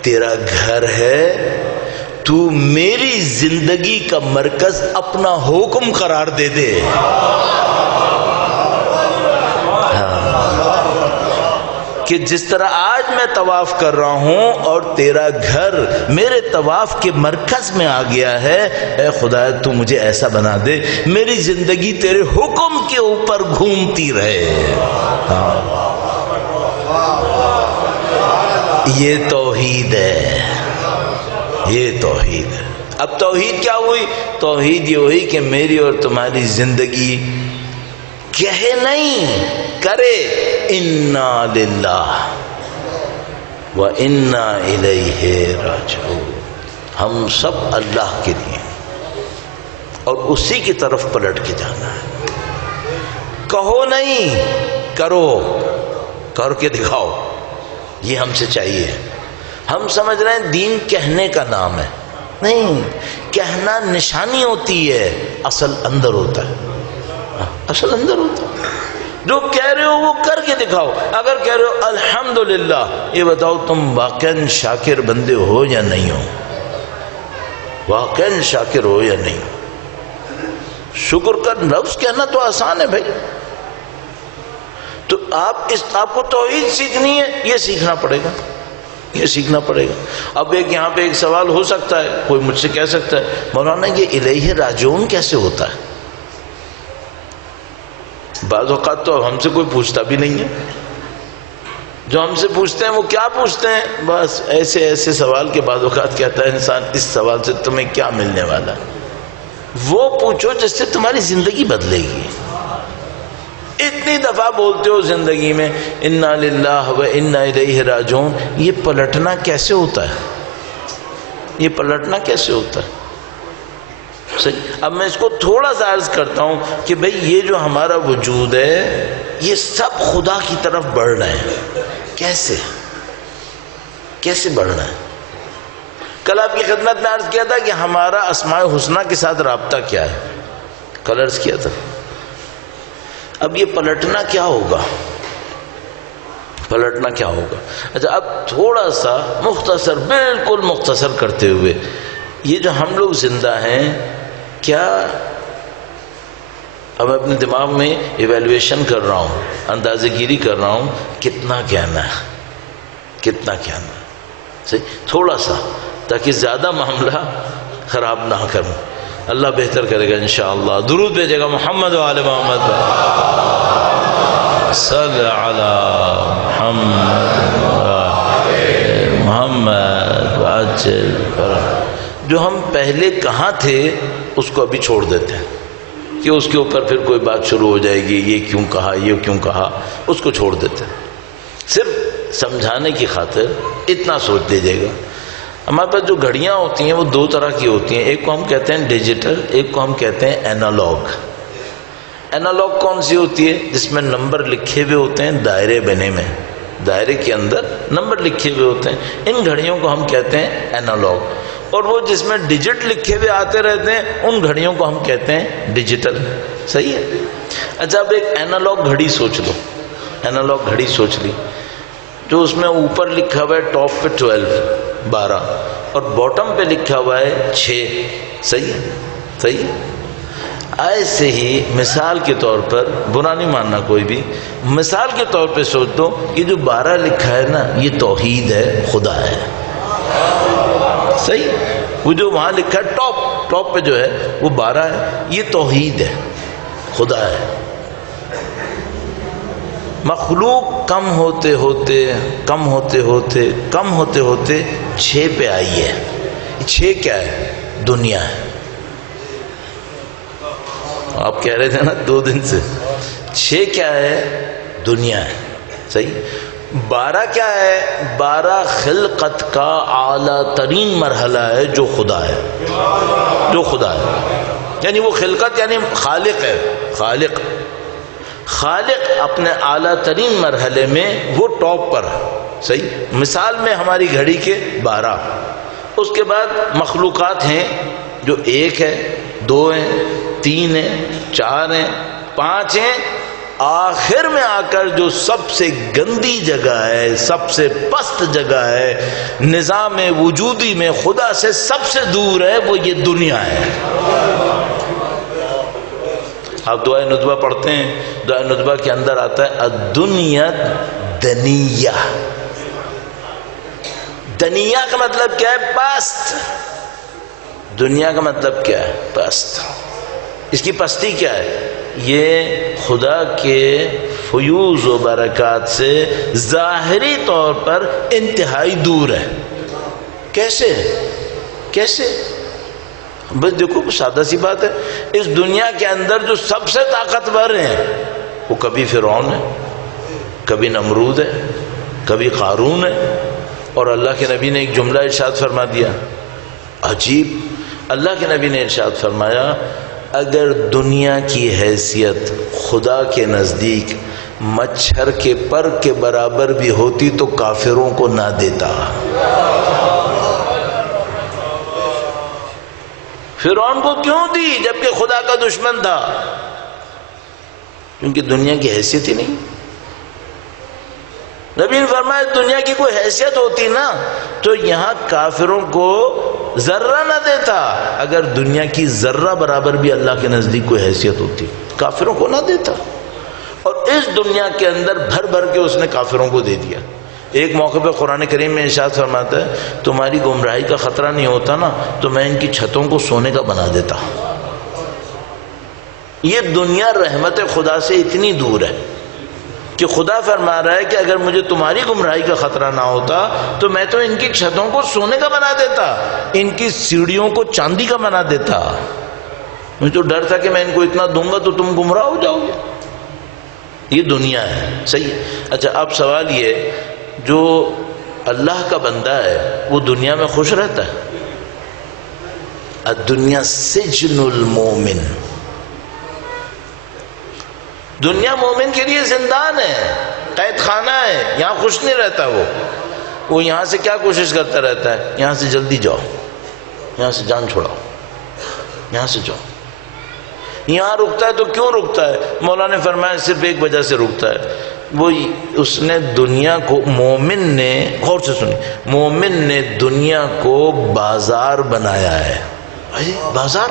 تیرا گھر ہے تو میری زندگی کا مرکز اپنا حکم قرار دے دے۔ کہ جس طرح آج میں طواف کر رہا ہوں اور تیرا گھر میرے طواف کے مرکز میں آ گیا ہے، اے خدا تو مجھے ایسا بنا دے میری زندگی تیرے حکم کے اوپر گھومتی رہے۔ یہ توحید ہے، یہ توحید ہے۔ اب توحید کیا ہوئی؟ توحید یہ ہوئی کہ میری اور تمہاری زندگی کہے نہیں کرے انا للہ و انا الیہ راجعون، ہم سب اللہ کے لیے اور اسی کی طرف پلٹ کے جانا ہے۔ کہو نہیں، کرو، کر کے دکھاؤ، یہ ہم سے چاہیے۔ ہم سمجھ رہے ہیں دین کہنے کا نام ہے، نہیں، کہنا نشانی ہوتی ہے، اصل اندر ہوتا ہے، اصل اندر ہوتا ہے۔ جو کہہ رہے ہو وہ کر کے دکھاؤ۔ اگر کہہ رہے ہو الحمدللہ، یہ بتاؤ تم واقعاً شاکر بندے ہو یا نہیں ہو؟ واقعاً شاکر ہو یا نہیں؟ شکر کا لفظ کہنا تو آسان ہے بھائی، تو آپ کو توحید سیکھنی ہے، یہ سیکھنا پڑے گا، یہ سیکھنا پڑے گا۔ اب یہاں پہ ایک سوال ہو سکتا ہے، کوئی مجھ سے کہہ سکتا ہے مولانا یہ الیہ راجعون کیسے ہوتا ہے؟ بعض اوقات تو ہم سے کوئی پوچھتا بھی نہیں ہے، جو ہم سے پوچھتے ہیں وہ کیا پوچھتے ہیں؟ بس ایسے ایسے سوال کے بعض اوقات کہتا ہے انسان اس سوال سے تمہیں کیا ملنے والا ہے؟ وہ پوچھو جس سے تمہاری زندگی بدلے گی۔ اتنی دفعہ بولتے ہو زندگی میں انا للہ و انا الیہ راجعون، یہ پلٹنا کیسے ہوتا ہے؟ یہ پلٹنا کیسے ہوتا ہے؟ صحیح۔ اب میں اس کو تھوڑا سا عرض کرتا ہوں کہ بھئی یہ جو ہمارا وجود ہے یہ سب خدا کی طرف بڑھ رہے ہیں۔ کیسے بڑھ رہے ہیں؟ کل آپ کی خدمت میں عرض کیا تھا کہ ہمارا اسماء الحسنی کے ساتھ رابطہ کیا ہے، کل عرض کیا تھا۔ اب یہ پلٹنا کیا ہوگا؟ پلٹنا کیا ہوگا؟ اچھا اب تھوڑا سا مختصر، بالکل مختصر کرتے ہوئے، یہ جو ہم لوگ زندہ ہیں، کیا اب اپنے دماغ میں ایویلویشن کر رہا ہوں، اندازہ گیری کر رہا ہوں کتنا کہنا ہے، کتنا کہنا ہے، صحیح، تھوڑا سا، تاکہ زیادہ معاملہ خراب نہ کروں۔ اللہ بہتر کرے گا انشاءاللہ۔ درود بھیجے گا محمد و آل محمد، صلی علی محمد عجل فرح۔ جو ہم پہلے کہاں تھے اس کو ابھی چھوڑ دیتے ہیں کہ اس کے اوپر پھر کوئی بات شروع ہو جائے گی، یہ کیوں کہا، یہ کیوں کہا، اس کو چھوڑ دیتے ہیں۔ صرف سمجھانے کی خاطر اتنا سوچ لیجیے گا، ہمارے پاس جو گھڑیاں ہوتی ہیں وہ دو طرح کی ہوتی ہیں، ایک کو ہم کہتے ہیں ڈیجیٹل، ایک کو ہم کہتے ہیں اینالوگ۔ اینالوگ کون سی ہوتی ہے؟ جس میں نمبر لکھے ہوئے ہوتے ہیں، دائرے بنے میں، دائرے کے اندر نمبر لکھے ہوئے ہوتے ہیں، ان گھڑیوں کو ہم کہتے ہیں اینالوگ۔ اور وہ جس میں ڈیجٹ لکھے ہوئے آتے رہتے ہیں ان گھڑیوں کو ہم کہتے ہیں ڈیجیٹل، صحیح ہے۔ اچھا اب ایک اینالوگ گھڑی سوچ لو، اینالوگ گھڑی سوچ لی، جو اس میں اوپر لکھا ہوا ہے ٹاپ پہ 12 اور باٹم پہ لکھا ہوا ہے 6، صحیح ہے، صحیح ہے۔ ایسے ہی مثال کے طور پر، برا نہیں ماننا کوئی بھی، مثال کے طور پہ سوچ دو کہ جو 12 لکھا ہے نا یہ توحید ہے، خدا ہے، صحیح۔ وہ جو وہاں لکھا ہے ٹاپ پہ جو ہے وہ 12 ہے، یہ توحید ہے، خدا ہے۔ مخلوق کم ہوتے ہوتے 6 پہ آئی ہے۔ 6 کیا ہے؟ دنیا ہے۔ آپ کہہ رہے تھے نا 2 دن سے، 6 کیا ہے؟ دنیا ہے، صحیح۔ 12 کیا ہے؟ 12 خلقت کا اعلیٰ ترین مرحلہ ہے، جو خدا ہے، جو خدا ہے، یعنی وہ خلقت یعنی خالق ہے، خالق اپنے اعلیٰ ترین مرحلے میں وہ ٹاپ پر، صحیح۔ مثال میں ہماری گھڑی کے 12، اس کے بعد مخلوقات ہیں جو 1 ہے، 2 ہیں، 3 ہیں، 4 ہیں، 5 ہیں، آخر میں آ کر جو سب سے گندی جگہ ہے، سب سے پست جگہ ہے، نظام وجودی میں خدا سے سب سے دور ہے، وہ یہ دنیا ہے۔ آپ دعائے ندبہ پڑھتے ہیں، دعائے ندبہ کے اندر آتا ہے الدنیا دنیا۔ دنیا کا مطلب کیا ہے؟ پست۔ دنیا کا مطلب کیا ہے؟ پست۔ اس کی پستی کیا ہے؟ یہ خدا کے فیوز و برکات سے ظاہری طور پر انتہائی دور ہے۔ کیسے؟ بس دیکھو سادہ سی بات ہے، اس دنیا کے اندر جو سب سے طاقتور ہیں وہ کبھی فرعون ہے، کبھی نمرود ہے، کبھی قارون ہے. اور اللہ کے نبی نے ایک جملہ ارشاد فرما دیا عجیب. اللہ کے نبی نے ارشاد فرمایا اگر دنیا کی حیثیت خدا کے نزدیک مچھر کے پر کے برابر بھی ہوتی تو کافروں کو نہ دیتا. فرعون کو کیوں دی جبکہ خدا کا دشمن تھا؟ کیونکہ دنیا کی حیثیت ہی نہیں. نبی نے فرمایا دنیا کی کوئی حیثیت ہوتی نا تو یہاں کافروں کو ذرہ نہ دیتا. اگر دنیا کی ذرہ برابر بھی اللہ کے نزدیک کوئی حیثیت ہوتی کافروں کو نہ دیتا. اور اس دنیا کے اندر بھر بھر کے اس نے کافروں کو دے دیا. ایک موقع پہ قرآن کریم میں ارشاد فرماتا ہے تمہاری گمراہی کا خطرہ نہیں ہوتا نا تو میں ان کی چھتوں کو سونے کا بنا دیتا. یہ دنیا رحمت خدا سے اتنی دور ہے کہ خدا فرما رہا ہے کہ اگر مجھے تمہاری گمراہی کا خطرہ نہ ہوتا تو میں تو ان کی چھتوں کو سونے کا بنا دیتا، ان کی سیڑھیوں کو چاندی کا بنا دیتا. مجھے تو ڈر تھا کہ میں ان کو اتنا دوں گا تو تم گمراہ ہو جاؤ گے. یہ دنیا ہے. صحیح. اچھا اب سوال یہ جو اللہ کا بندہ ہے وہ دنیا میں خوش رہتا ہے؟ الدنیا سجن المومن. دنیا مومن کے لیے زندان ہے، قید خانہ ہے. یہاں خوش نہیں رہتا. وہ یہاں سے کیا کوشش کرتا رہتا ہے؟ یہاں سے جلدی جاؤ، یہاں سے جان چھوڑاؤ، یہاں سے جاؤ. یہاں رکتا ہے تو کیوں رکتا ہے؟ مولانا نے فرمایا صرف ایک وجہ سے رکتا ہے. وہ اس نے دنیا کو مومن نے، غور سے سنی، مومن نے دنیا کو بازار بنایا ہے. بازار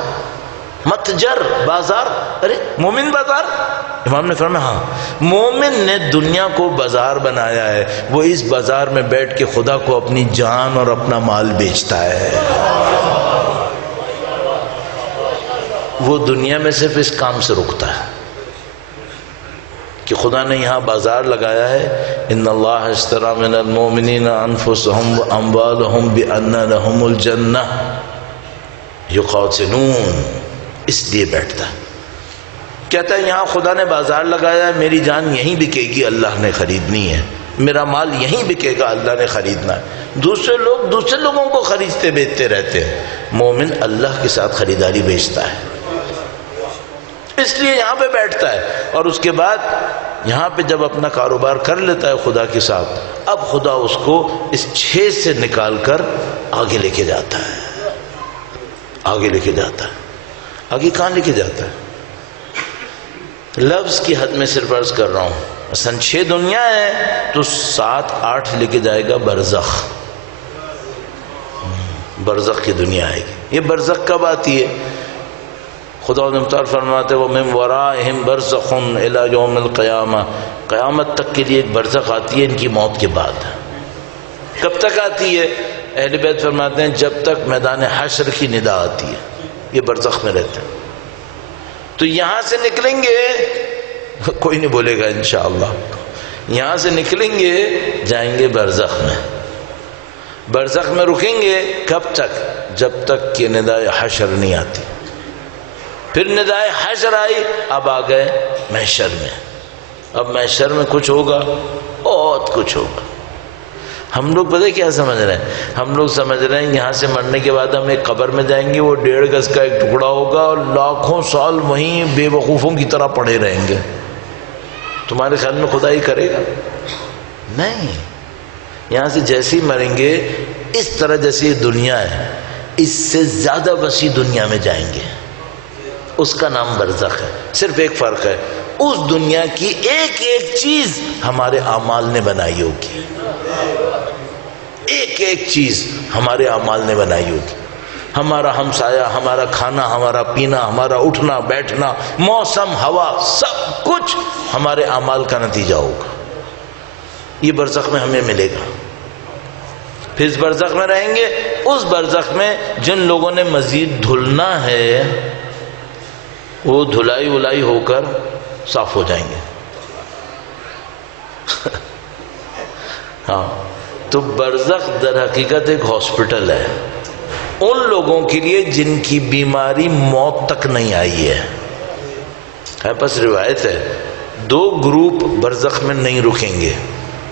متجر بازار. ارے مومن بازار؟ امام نے فرمایا ہاں مومن نے دنیا کو بازار بنایا ہے. وہ اس بازار میں بیٹھ کے خدا کو اپنی جان اور اپنا مال بیچتا ہے. وہ دنیا میں صرف اس کام سے رکتا ہے کہ خدا نے یہاں بازار لگایا ہے. ان اللہ اشتری من المؤمنین انفسهم واموالهم بان لهم الجنہ یقاتلون. اس لیے بیٹھتا ہے. کہتا ہے یہاں خدا نے بازار لگایا ہے، میری جان یہیں بکے گی، اللہ نے خریدنی ہے. میرا مال یہیں بکے گا، اللہ نے خریدنا ہے. دوسرے لوگ دوسرے لوگوں کو خریدتے بیچتے رہتے ہیں. مومن اللہ کے ساتھ خریداری بیچتا ہے. اس لیے یہاں پہ بیٹھتا ہے. اور اس کے بعد یہاں پہ جب اپنا کاروبار کر لیتا ہے خدا کے ساتھ، اب خدا اس کو اس چھید سے نکال کر آگے لے کے جاتا ہے. آگے لے کے جاتا ہے. آگے کہاں لے کے جاتا ہے؟ لفظ کی حد میں صرف عرض کر رہا ہوں. مثلا 6 دنیا ہے تو 7 8 لے کے جائے گا برزخ. برزخ کی دنیا آئے گی. یہ برزخ کب آتی ہے؟ خدا مختار فرماتے وہ من ورائہم برزخ الی یوم القیامہ. قیامت تک کے لیے ایک برزخ آتی ہے ان کی موت کے بعد. کب تک آتی ہے؟ اہل بیت فرماتے ہیں جب تک میدان حشر کی ندا آتی ہے یہ برزخ میں رہتے ہیں. تو یہاں سے نکلیں گے، کوئی نہیں بولے گا انشاءاللہ، یہاں سے نکلیں گے جائیں گے برزخ میں. برزخ میں رکیں گے کب تک؟ جب تک کہ ندائے حشر نہیں آتی. پھر ندائے حشر آئی، اب آ گئے محشر میں. اب محشر میں کچھ ہوگا، بہت کچھ ہوگا. ہم لوگ پتہ کیا سمجھ رہے ہیں؟ ہم لوگ سمجھ رہے ہیں یہاں سے مرنے کے بعد ہم ایک قبر میں جائیں گے، وہ 1.5 گز کا ایک ٹکڑا ہوگا اور لاکھوں سال وہیں بے وقوفوں کی طرح پڑے رہیں گے. تمہارے خیال میں خدا ہی کرے گا؟ نہیں. یہاں سے جیسے ہی مریں گے اس طرح جیسے یہ دنیا ہے اس سے زیادہ وسیع دنیا میں جائیں گے. اس کا نام برزخ ہے. صرف ایک فرق ہے، اس دنیا کی ایک ایک چیز ہمارے اعمال نے بنائی ہوگی. ایک ایک چیز ہمارے اعمال نے بنائی ہوگی. ہمارا ہمسایہ، ہمارا کھانا، ہمارا پینا، ہمارا اٹھنا بیٹھنا، موسم، ہوا، سب کچھ ہمارے اعمال کا نتیجہ ہوگا. یہ برزخ میں ہمیں ملے گا. پھر اس برزخ میں رہیں گے. اس برزخ میں جن لوگوں نے مزید دھلنا ہے وہ دھلائی ولائی ہو کر صاف ہو جائیں گے. ہاں تو برزخ در حقیقت ایک ہاسپٹل ہے. ان لوگوں کے لیے جن کی بیماری موت تک نہیں آئی ہے. بس روایت ہے 2 گروپ برزخ میں نہیں رکیں گے.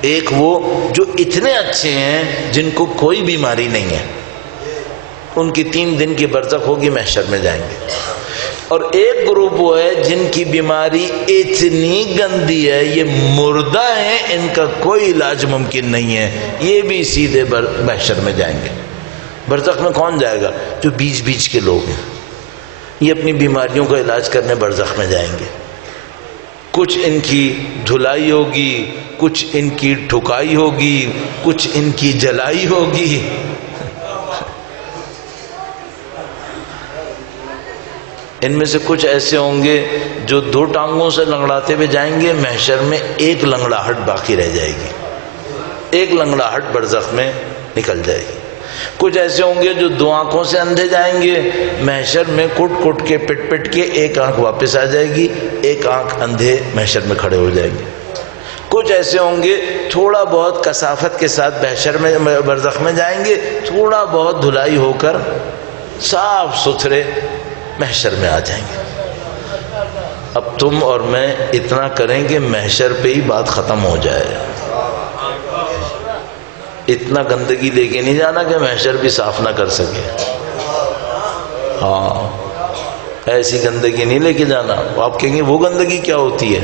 ایک وہ جو اتنے اچھے ہیں جن کو کوئی بیماری نہیں ہے، ان کی 3 دن کی برزخ ہوگی، محشر میں جائیں گے. اور ایک گروپ وہ ہے جن کی بیماری اتنی گندی ہے، یہ مردہ ہیں، ان کا کوئی علاج ممکن نہیں ہے، یہ بھی سیدھے محشر میں جائیں گے. برزخ میں کون جائے گا؟ جو بیچ بیچ کے لوگ ہیں، یہ اپنی بیماریوں کا علاج کرنے برزخ میں جائیں گے. کچھ ان کی دھلائی ہوگی، کچھ ان کی ٹھکائی ہوگی، کچھ ان کی جلائی ہوگی. ان میں سے کچھ ایسے ہوں گے جو 2 ٹانگوں سے لنگڑاتے ہوئے جائیں گے، محشر میں ایک لنگڑاہٹ باقی رہ جائے گی، ایک لنگڑاہٹ برزخ میں نکل جائے گی. کچھ ایسے ہوں گے جو 2 آنکھوں سے اندھے جائیں گے، محشر میں کٹ کٹ کے پٹ پٹ کے ایک آنکھ واپس آ جائے گی، ایک آنکھ اندھے محشر میں کھڑے ہو جائیں گے. کچھ ایسے ہوں گے تھوڑا بہت کثافت کے ساتھ محشر میں برزخ میں جائیں گے، تھوڑا بہت دھلائی ہو کر صاف ستھرے محشر میں آ جائیں گے. اب تم اور میں اتنا کریں کہ محشر پہ ہی بات ختم ہو جائے. اتنا گندگی لے کے نہیں جانا کہ محشر بھی صاف نہ کر سکے. ہاں، ایسی گندگی نہیں لے کے جانا. آپ کہیں گے وہ گندگی کیا ہوتی ہے؟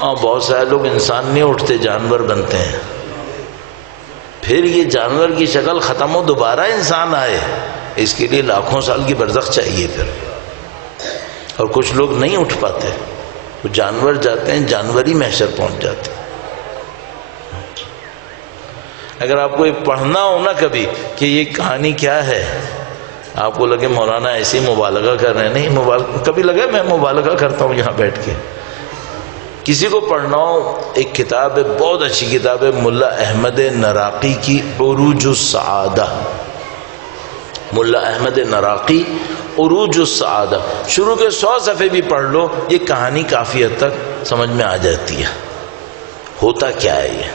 ہاں، بہت سارے لوگ انسان نہیں اٹھتے، جانور بنتے ہیں. پھر یہ جانور کی شکل ختم ہو، دوبارہ انسان آئے، اس کے لیے لاکھوں سال کی برزخ چاہیے پھر. اور کچھ لوگ نہیں اٹھ پاتے، وہ جانور جاتے ہیں، جانور ہی محشر پہنچ جاتے ہیں. اگر آپ کو یہ پڑھنا ہو نا کبھی کہ یہ کہانی کیا ہے، آپ کو لگے مولانا ایسی مبالغہ کر رہے ہیں، نہیں، کبھی لگے میں مبالغہ کرتا ہوں یہاں بیٹھ کے. کسی کو پڑھنا ہو، ایک کتاب ہے، بہت اچھی کتاب ہے، ملا احمد نراقی کی عروج السعادہ. ملا احمد نراقی عروج السعادہ، شروع کے 100 صفحے بھی پڑھ لو، یہ کہانی کافی حد تک سمجھ میں آ جاتی ہے ہوتا کیا ہے یہ.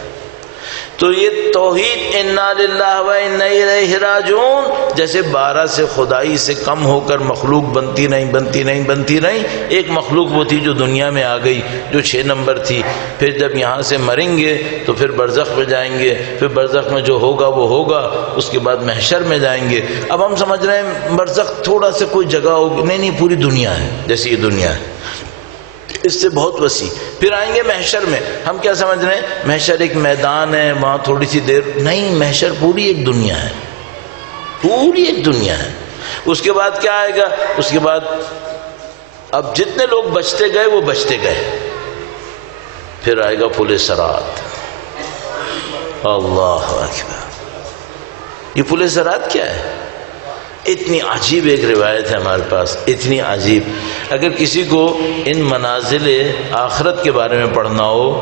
تو یہ توحید انا للہ و انا الیہ راجعون، جیسے 12 سے خدائی سے کم ہو کر مخلوق بنتی نہیں. ایک مخلوق وہ تھی جو دنیا میں آ گئی، جو 6 نمبر تھی. پھر جب یہاں سے مریں گے تو پھر برزخ میں جائیں گے، پھر برزخ میں جو ہوگا وہ ہوگا، اس کے بعد محشر میں جائیں گے. اب ہم سمجھ رہے ہیں برزخ تھوڑا سا کوئی جگہ ہوگی، نہیں، پوری دنیا ہے. جیسے یہ دنیا ہے، اس سے بہت وسیع. پھر آئیں گے محشر میں. ہم کیا سمجھ رہے ہیں؟ محشر ایک میدان ہے، وہاں تھوڑی سی دیر، نہیں، محشر پوری ایک دنیا ہے، پوری ایک دنیا ہے. اس کے بعد کیا آئے گا؟ اس کے بعد اب جتنے لوگ بچتے گئے وہ بچتے گئے. پھر آئے گا پل صراط. اللہ اکبر. یہ پل صراط کیا ہے؟ اتنی عجیب ایک روایت ہے ہمارے پاس، اتنی عجیب. اگر کسی کو ان منازل آخرت کے بارے میں پڑھنا ہو،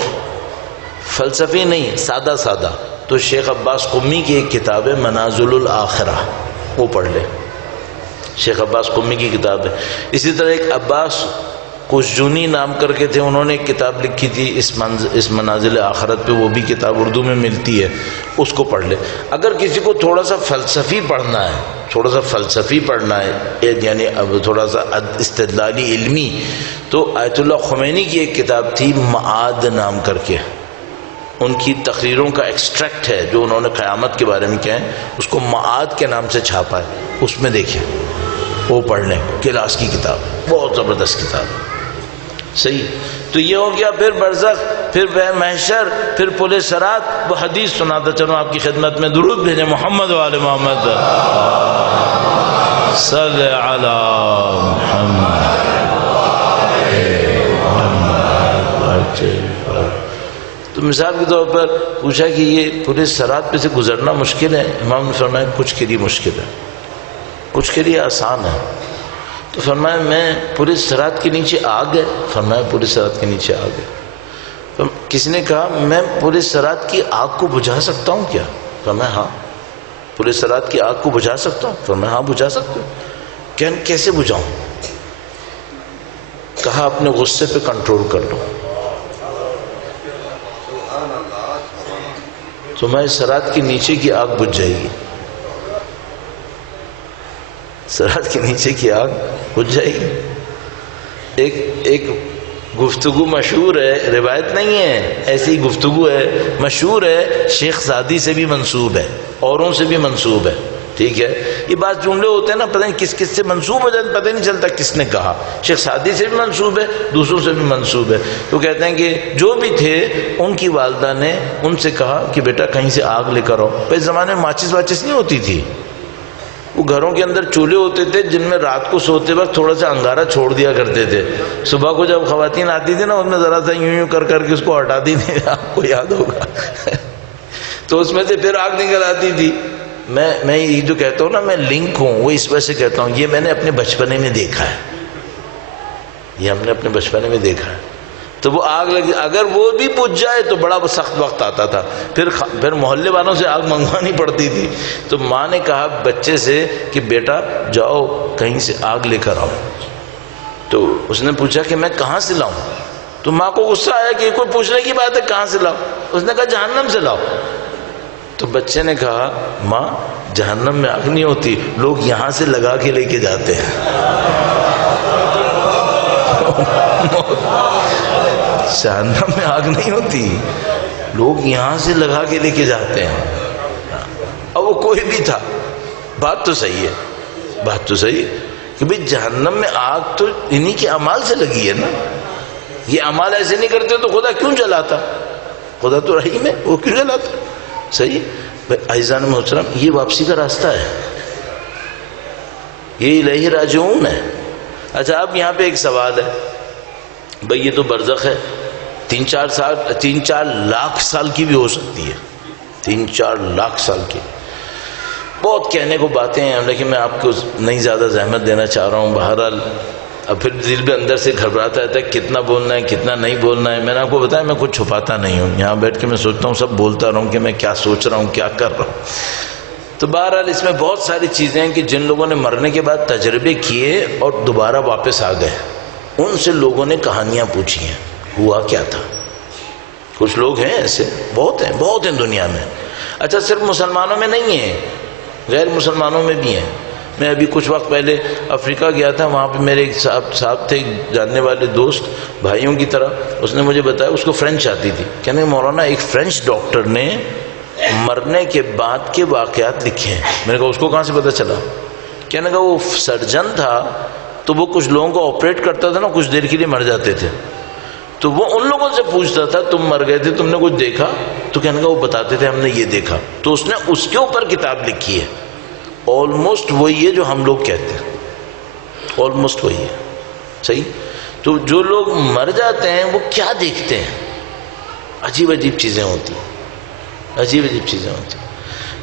فلسفی نہیں، سادہ سادہ، تو شیخ عباس قمی کی ایک کتاب ہے منازل الآخرہ، وہ پڑھ لے. شیخ عباس قمی کی کتاب ہے. اسی طرح ایک عباس کشجونی نام کر کے تھے، انہوں نے ایک کتاب لکھی تھی اس منازل آخرت پہ، وہ بھی کتاب اردو میں ملتی ہے، اس کو پڑھ لے. اگر کسی کو تھوڑا سا فلسفی پڑھنا ہے، یعنی اب تھوڑا سا استدلالی علمی، تو آیت اللہ خمینی کی ایک کتاب تھی معاد نام کر کے، ان کی تقریروں کا ایکسٹریکٹ ہے جو انہوں نے قیامت کے بارے میں کہے، اس کو معاد کے نام سے چھاپا ہے، اس میں دیکھیں، وہ پڑھ لیں. کلاس کی کتاب، بہت زبردست کتاب. صحیح. تو یہ ہو گیا پھر برزخ، پھر محشر، پھر پل صراط. وہ حدیث سناتا چلوں آپ کی خدمت میں. درود بھیجیں محمد و آل محمد، صلی علی محمد. تو مثال کے طور پر پوچھا کہ یہ پل صراط پہ سے گزرنا مشکل ہے؟ امام نے فرمایا کچھ کے لیے مشکل ہے، کچھ کے لیے آسان ہے. تو فرمایا میں پل صراط کے نیچے آگ ہے؟ فرمایا پل صراط کے نیچے آگ ہے. کسی نے کہا میں پل صراط کی آگ کو بجھا سکتا ہوں کیا؟ فرمایا ہاں. پل صراط کی آگ کو بجھا سکتا ہوں؟ فرمایا ہاں بجھا سکتے ہو. کیسے بجھاؤں؟ کہا اپنے غصے پہ کنٹرول کر لو. تو میں صراط کے نیچے کی آگ بجھ جائے گی. صراط کے نیچے کی آگ بجھ جائے گی. ایک گفتگو مشہور ہے، روایت نہیں ہے، ایسی گفتگو ہے مشہور ہے، شیخ سعدی سے بھی منسوب ہے، اوروں سے بھی منسوب ہے. ٹھیک ہے، یہ بات جملے ہوتے ہیں نا، پتہ نہیں کس کس سے منسوب ہو جاتے، پتہ نہیں چلتا کس نے کہا. شیخ سعدی سے بھی منسوب ہے، دوسروں سے بھی منسوب ہے. تو کہتے ہیں کہ جو بھی تھے ان کی والدہ نے ان سے کہا کہ بیٹا کہیں سے آگ لے کر آؤ. پہلے زمانے میں ماچس واچس نہیں ہوتی تھی، وہ گھروں کے اندر چولہے ہوتے تھے جن میں رات کو سوتے وقت تھوڑا سا انگارہ چھوڑ دیا کرتے تھے. صبح کو جب خواتین آتی تھی نا، ان میں ذرا سا یوں کر کے اس کو ہٹا دی تھی، آپ کو یاد ہوگا. تو اس میں سے پھر آگ نکل آتی تھی. میں یہ جو کہتا ہوں نا میں لنک ہوں، وہ اس وجہ سے کہتا ہوں، یہ میں نے اپنے بچپنے میں دیکھا ہے، یہ ہم نے اپنے بچپنے میں دیکھا ہے. تو وہ آگ لگی، اگر وہ بھی بجھ جائے تو بڑا سخت وقت آتا تھا، پھر محلے والوں سے آگ منگوانی پڑتی تھی. تو ماں نے کہا بچے سے کہ بیٹا جاؤ کہیں سے آگ لے کر آؤ. تو اس نے پوچھا کہ میں کہاں سے لاؤں؟ تو ماں کو غصہ آیا کہ کوئی پوچھنے کی بات ہے کہاں سے لاؤ؟ اس نے کہا جہنم سے لاؤ. تو بچے نے کہا ماں جہنم میں آگ نہیں ہوتی، لوگ یہاں سے لگا کے لے کے جاتے ہیں. جہنم میں آگ نہیں ہوتی، لوگ یہاں سے لگا کے لے کے جاتے ہیں. اور وہ کوئی بھی تھا، بات تو صحیح ہے، بات تو صحیح ہے کہ بھئی جہنم میں آگ تو انہی کے اعمال سے لگی ہے نا. یہ اعمال ایسے نہیں کرتے تو خدا کیوں جلاتا؟ خدا تو رحیم ہے، وہ کیوں جلاتا؟ صحیح. عزیزان محترم، یہ واپسی کا راستہ ہے، یہ الہی راجعون ہے. اچھا اب یہاں پہ ایک سوال ہے، بھئی یہ تو برزخ ہے، 3-4 لاکھ سال کی بھی ہو سکتی ہے، 3-4 لاکھ سال کی. بہت کہنے کو باتیں ہیں، لیکن میں آپ کو نہیں زیادہ زحمت دینا چاہ رہا ہوں. بہرحال اب پھر دل بھی اندر سے گھبراتا رہتا ہے کتنا بولنا ہے کتنا نہیں بولنا ہے. میں نے آپ کو بتایا میں کچھ چھپاتا نہیں ہوں، یہاں بیٹھ کے میں سوچتا ہوں سب بولتا رہا ہوں کہ میں کیا سوچ رہا ہوں کیا کر رہا ہوں. تو بہرحال اس میں بہت ساری چیزیں ہیں کہ جن لوگوں نے مرنے کے بعد تجربے کیے اور دوبارہ واپس آ گئے، ان سے لوگوں نے کہانیاں پوچھی ہیں ہوا کیا تھا. کچھ لوگ ہیں ایسے، بہت ہیں دنیا میں. اچھا صرف مسلمانوں میں نہیں ہیں، غیر مسلمانوں میں بھی ہیں. میں ابھی کچھ وقت پہلے افریقہ گیا تھا، وہاں پہ میرے ایک صاحب تھے، جاننے والے دوست بھائیوں کی طرح. اس نے مجھے بتایا اس کو فرینچ آتی تھی. کہنے مولانا ایک فرینچ ڈاکٹر نے مرنے کے بعد کے واقعات لکھے ہیں. میں نے کہا اس کو کہاں سے پتہ چلا؟ کہنے کا وہ سرجن تھا تو وہ کچھ لوگوں کو آپریٹ کرتا تھا نا، کچھ دیر کے لیے مر جاتے تھے، تو وہ ان لوگوں سے پوچھتا تھا تم مر گئے تھے تم نے کچھ دیکھا؟ تو کہنے کا وہ بتاتے تھے ہم نے یہ دیکھا. تو اس نے اس کے اوپر کتاب لکھی ہے. آلموسٹ وہی ہے جو ہم لوگ کہتے ہیں، آلموسٹ وہی ہے. صحیح. تو جو لوگ مر جاتے ہیں وہ کیا دیکھتے ہیں؟ عجیب عجیب چیزیں ہوتی ہیں، عجیب عجیب چیزیں ہوتی ہیں.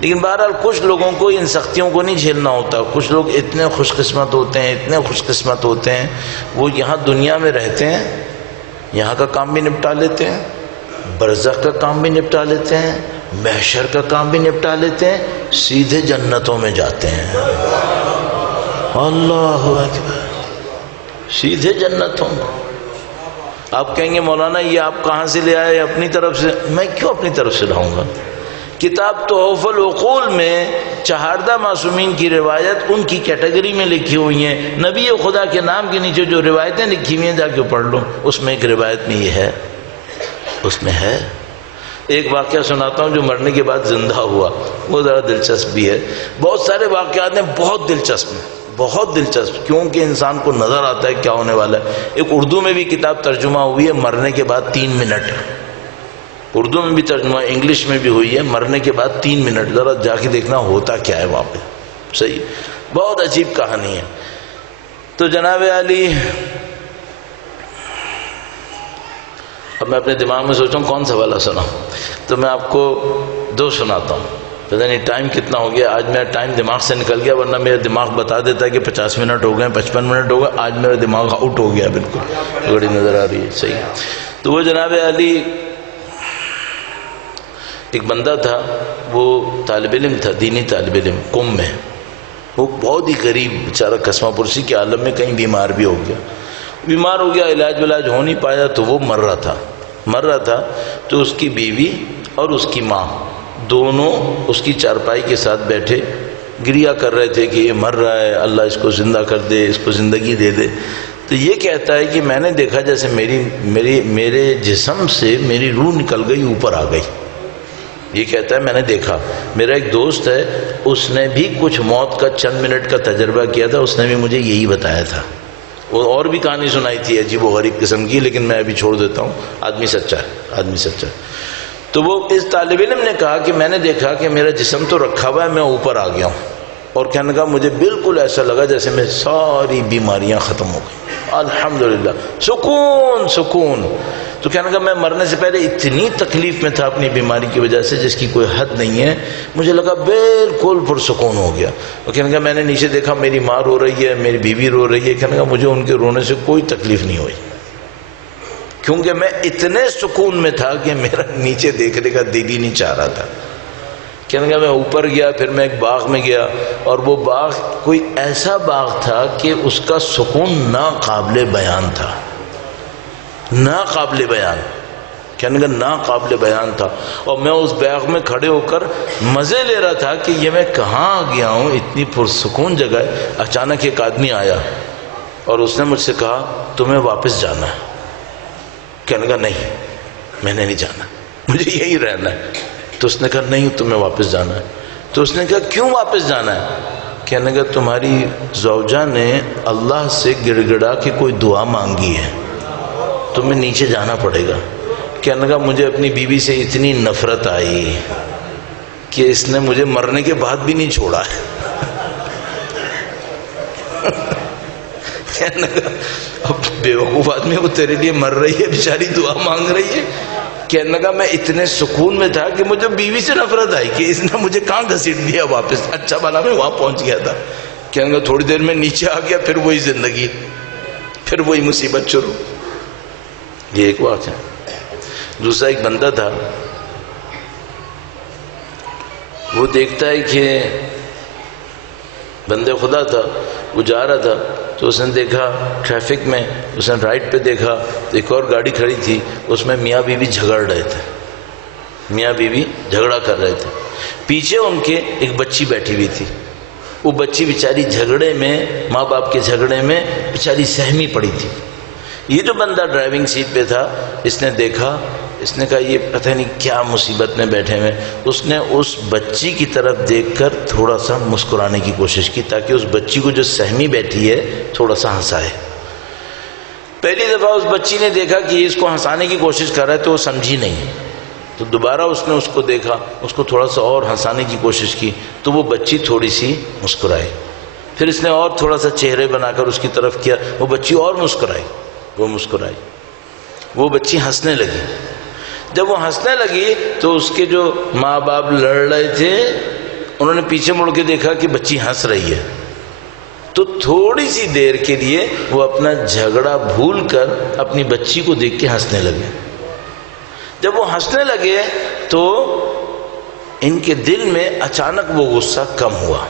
لیکن بہرحال کچھ لوگوں کو ان سختیوں کو نہیں جھیلنا ہوتا. کچھ لوگ اتنے خوش قسمت ہوتے ہیں، اتنے خوش قسمت ہوتے ہیں، وہ یہاں دنیا میں رہتے ہیں، یہاں کا کام بھی نپٹا لیتے ہیں، برزخ کا کام بھی نپٹا لیتے ہیں، محشر کا کام بھی نپٹا لیتے ہیں، سیدھے جنتوں میں جاتے ہیں. اللہ اکبر، سیدھے جنتوں میں. آپ کہیں گے مولانا یہ آپ کہاں سے لے آئے؟ اپنی طرف سے. میں کیوں اپنی طرف سے لاؤں گا؟ کتاب تحف العقول میں چہاردہ معصومین کی روایت ان کی کیٹیگری میں لکھی ہوئی ہیں. نبی خدا کے نام کے نیچے جو روایتیں لکھی ہوئی ہیں جا کے پڑھ لو، اس میں ایک روایت میں یہ ہے، اس میں ہے. ایک واقعہ سناتا ہوں جو مرنے کے بعد زندہ ہوا، وہ ذرا دلچسپ بھی ہے. بہت سارے واقعات ہیں بہت دلچسپ ہیں، بہت دلچسپ، کیونکہ انسان کو نظر آتا ہے کیا ہونے والا ہے. ایک اردو میں بھی کتاب ترجمہ ہوئی ہے، مرنے کے بعد 3 منٹ. اردو میں بھی ترجمہ، انگلش میں بھی ہوئی ہے، مرنے کے بعد 3 منٹ. ذرا جا کے دیکھنا ہوتا کیا ہے وہاں پہ. صحیح، بہت عجیب کہانی ہے. تو جناب علی، اب میں اپنے دماغ میں سوچتا ہوں کون سا والا سناؤں، تو میں آپ کو 2 سناتا ہوں. پتہ نہیں ٹائم کتنا ہو گیا. آج میرا ٹائم دماغ سے نکل گیا، ورنہ میرا دماغ بتا دیتا ہے کہ 50 منٹ ہو گئے، 55 منٹ ہو گئے. آج میرا دماغ آؤٹ ہو گیا، بالکل گھڑی نظر آ رہی ہے. صحیح. تو وہ جناب علی ایک بندہ تھا، وہ طالب علم تھا، دینی طالب علم، قم میں. وہ بہت ہی غریب بیچارہ، قسمہ پرسی کے عالم میں، کہیں بیمار بھی ہو گیا. بیمار ہو گیا، علاج ولاج ہو نہیں پایا، تو وہ مر رہا تھا. تو اس کی بیوی اور اس کی ماں دونوں اس کی چارپائی کے ساتھ بیٹھے گریا کر رہے تھے کہ یہ مر رہا ہے، اللہ اس کو زندہ کر دے، اس کو زندگی دے دے. تو یہ کہتا ہے کہ میں نے دیکھا جیسے میرے جسم سے میری روح نکل گئی، اوپر آ گئی. یہ کہتا ہے میں نے دیکھا. میرا ایک دوست ہے، اس نے بھی کچھ موت کا چند منٹ کا تجربہ کیا تھا، اس نے بھی مجھے یہی بتایا تھا. وہ اور بھی کہانی سنائی تھی عجیب و غریب قسم کی، لیکن میں ابھی چھوڑ دیتا ہوں. آدمی سچا ہے، آدمی سچا ہے. تو وہ اس طالب علم نے کہا کہ میں نے دیکھا کہ میرا جسم تو رکھا ہوا ہے، میں اوپر آ گیا ہوں. اور کہنے لگا مجھے بالکل ایسا لگا جیسے میں ساری بیماریاں ختم ہو گئی، الحمدللہ، سکون سکون. تو کہنے لگا میں مرنے سے پہلے اتنی تکلیف میں تھا اپنی بیماری کی وجہ سے جس کی کوئی حد نہیں ہے، مجھے لگا بالکل پرسکون ہو گیا. وہ کہنے لگا میں نے نیچے دیکھا میری ماں رو رہی ہے، میری بیوی رو رہی ہے. کہنے لگا مجھے ان کے رونے سے کوئی تکلیف نہیں ہوئی، کیونکہ میں اتنے سکون میں تھا کہ میرا نیچے دیکھنے کا دل ہی نہیں چاہ رہا تھا. کہنے لگا میں اوپر گیا، پھر میں ایک باغ میں گیا، اور وہ باغ کوئی ایسا باغ تھا کہ اس کا سکون ناقابل بیان تھا، ناقابل بیان. کہنے لگا ناقابل بیان تھا. اور میں اس باغ میں کھڑے ہو کر مزے لے رہا تھا کہ یہ میں کہاں آ گیا ہوں، اتنی پرسکون جگہ ہے. اچانک ایک آدمی آیا اور اس نے مجھ سے کہا تمہیں واپس جانا ہے. کہنے لگا نہیں، میں نے نہیں جانا، مجھے یہی رہنا ہے. تو اس نے کہا نہیں تمہیں واپس جانا ہے. تو اس نے کہا کیوں واپس جانا ہے؟ کہنے لگا تمہاری زوجہ نے اللہ سے گڑ گڑا کے کوئی دعا مانگی ہے، تمہیں نیچے جانا پڑے گا. کہنے لگا مجھے اپنی بیوی سے اتنی نفرت آئی کہ اس نے مجھے مرنے کے بعد بھی نہیں چھوڑا ہے. کہنے لگا اب بیوقوف آدمی وہ تیرے لیے مر رہی ہے، بیچاری دعا مانگ رہی ہے. کہنے لگا میں اتنے سکون میں تھا کہ مجھے بیوی سے نفرت آئی کہ اس نے مجھے کہاں گھسیٹ دیا واپس. اچھا بنا میں وہاں پہنچ گیا تھا. کہنے لگا تھوڑی دیر میں نیچے آ گیا، پھر وہی زندگی، پھر وہی مصیبت شروع. یہ ایک بات ہے. دوسرا ایک بندہ تھا، وہ دیکھتا ہے کہ بندے خدا تھا، وہ جا رہا تھا تو اس نے دیکھا ٹریفک میں، اس نے رائٹ پہ دیکھا ایک اور گاڑی کھڑی تھی، اس میں میاں بیوی جھگڑ رہے تھے، میاں بیوی جھگڑا کر رہے تھے. پیچھے ان کے ایک بچی بیٹھی ہوئی تھی. وہ بچی بیچاری جھگڑے میں، ماں باپ کے جھگڑے میں بیچاری سہمی پڑی تھی. یہ جو بندہ ڈرائیونگ سیٹ پہ تھا، اس نے دیکھا، اس نے کہا یہ پتہ نہیں کیا مصیبت میں بیٹھے ہوئے. اس نے اس بچی کی طرف دیکھ کر تھوڑا سا مسکرانے کی کوشش کی تاکہ اس بچی کو جو سہمی بیٹھی ہے تھوڑا سا ہنسائے. پہلی دفعہ اس بچی نے دیکھا کہ یہ اس کو ہنسانے کی کوشش کر رہا ہے تو وہ سمجھی نہیں. تو دوبارہ اس نے اس کو دیکھا، اس کو تھوڑا سا اور ہنسانے کی کوشش کی تو وہ بچی تھوڑی سی مسکرائی. پھر اس نے اور تھوڑا سا چہرے بنا کر اس کی طرف کیا، وہ بچی اور مسکرائی، وہ مسکرائی. وہ بچی ہنسنے لگی. جب وہ ہنسنے لگی تو اس کے جو ماں باپ لڑ رہے تھے انہوں نے پیچھے مڑ کے دیکھا کہ بچی ہنس رہی ہے. تو تھوڑی سی دیر کے لیے وہ اپنا جھگڑا بھول کر اپنی بچی کو دیکھ کے ہنسنے لگے. جب وہ ہنسنے لگے تو ان کے دل میں اچانک وہ غصہ کم ہوا.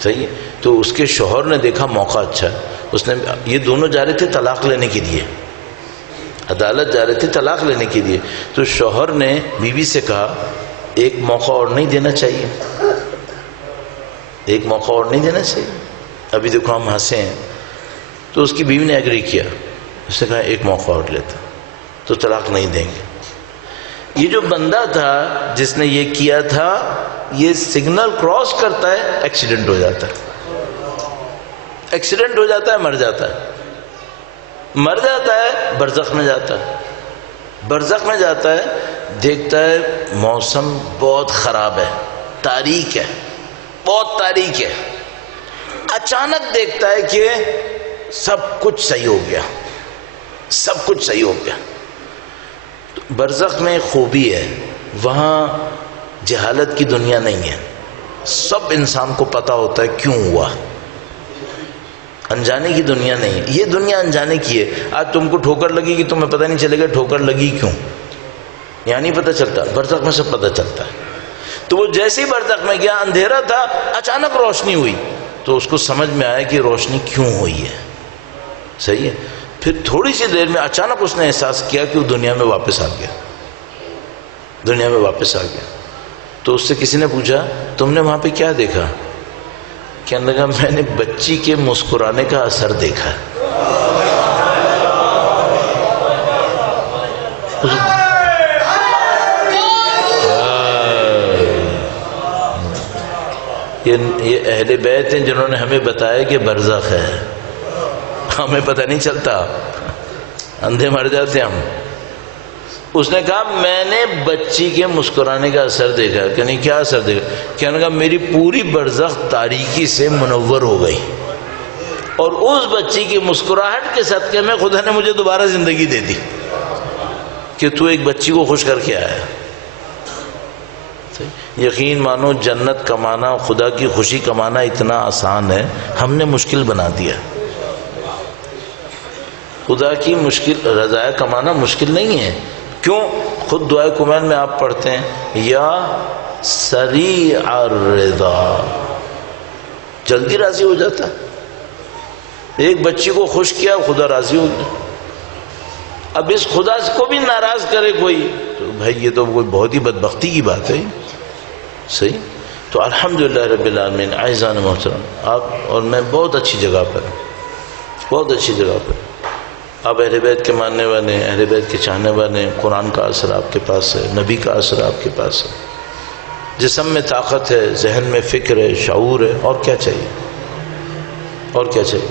صحیح ہے. تو اس کے شوہر نے دیکھا موقع اچھا ہے، اس نے، یہ دونوں جا رہے تھے طلاق لینے کے لیے، عدالت جا رہے تھے طلاق لینے کے لیے. تو شوہر نے بیوی سے کہا ایک موقع اور نہیں دینا چاہیے، ایک موقع اور نہیں دینا چاہیے، ابھی دیکھو ہم ہنسے ہیں. تو اس کی بیوی نے ایگری کیا، اس نے کہا ایک موقع اور لیتا تو طلاق نہیں دیں گے. یہ جو بندہ تھا جس نے یہ کیا تھا، یہ سگنل کراس کرتا ہے، ایکسیڈنٹ ہو جاتا ہے، ایکسیڈنٹ ہو جاتا ہے، مر جاتا ہے، مر جاتا ہے، برزخ میں جاتا ہے. برزخ میں جاتا ہے، دیکھتا ہے موسم بہت خراب ہے، تاریک ہے، بہت تاریک ہے. اچانک دیکھتا ہے کہ سب کچھ صحیح ہو گیا، سب کچھ صحیح ہو گیا. برزخ میں خوبی ہے، وہاں جہالت کی دنیا نہیں ہے، سب انسان کو پتہ ہوتا ہے کیوں ہوا، انجانے کی دنیا نہیں ہے. یہ دنیا انجانے کی ہے. آج تم کو ٹھوکر لگی کہ تمہیں پتہ نہیں چلے گا ٹھوکر لگی کیوں، یہاں نہیں پتہ چلتا، برزخ میں سب پتہ چلتا ہے. تو وہ جیسے ہی برزخ میں گیا، اندھیرا تھا، اچانک روشنی ہوئی تو اس کو سمجھ میں آیا کہ روشنی کیوں ہوئی ہے. صحیح ہے. پھر تھوڑی سی دیر میں اچانک اس نے احساس کیا کہ وہ دنیا میں واپس آ گیا، دنیا میں واپس آ گیا. تو اس سے کسی نے پوچھا تم نے وہاں پہ کیا دیکھا؟ کہنے لگا میں نے بچی کے مسکرانے کا اثر دیکھا. یہ اہل بیت ہیں جنہوں نے ہمیں بتایا کہ برزخ ہے. ہمیں پتہ نہیں چلتا، اندھے مر جاتے ہم. اس نے کہا میں نے بچی کے مسکرانے کا اثر دیکھا. کہ نہیں کیا اثر دیکھا؟ کہنے لگا میری پوری برزخ تاریکی سے منور ہو گئی، اور اس بچی کی مسکراہٹ کے صدقے میں خدا نے مجھے دوبارہ زندگی دے دی کہ تو ایک بچی کو خوش کر کے آیا. یقین مانو جنت کمانا، خدا کی خوشی کمانا اتنا آسان ہے، ہم نے مشکل بنا دیا. خدا کی مشکل رضا کمانا مشکل نہیں ہے. کیوں؟ خود دعائے کمیل میں آپ پڑھتے ہیں یا سریع الرضا، جلدی راضی ہو جاتا ہے. ایک بچی کو خوش کیا خدا راضی ہو گیا. اب اس خدا کو بھی ناراض کرے کوئی تو بھائی یہ تو کوئی بہت ہی بدبختی کی بات ہے. صحیح. تو الحمدللہ رب العالمین. اعزان محترم، آپ اور میں بہت اچھی جگہ پر، بہت اچھی جگہ پر. آپ اہل بیت کے ماننے والے، اہل بیت کے چاہنے والے، قرآن کا اثر آپ کے پاس ہے، نبی کا اثر آپ کے پاس ہے، جسم میں طاقت ہے، ذہن میں فکر ہے، شعور ہے. اور کیا چاہیے؟ اور کیا چاہیے؟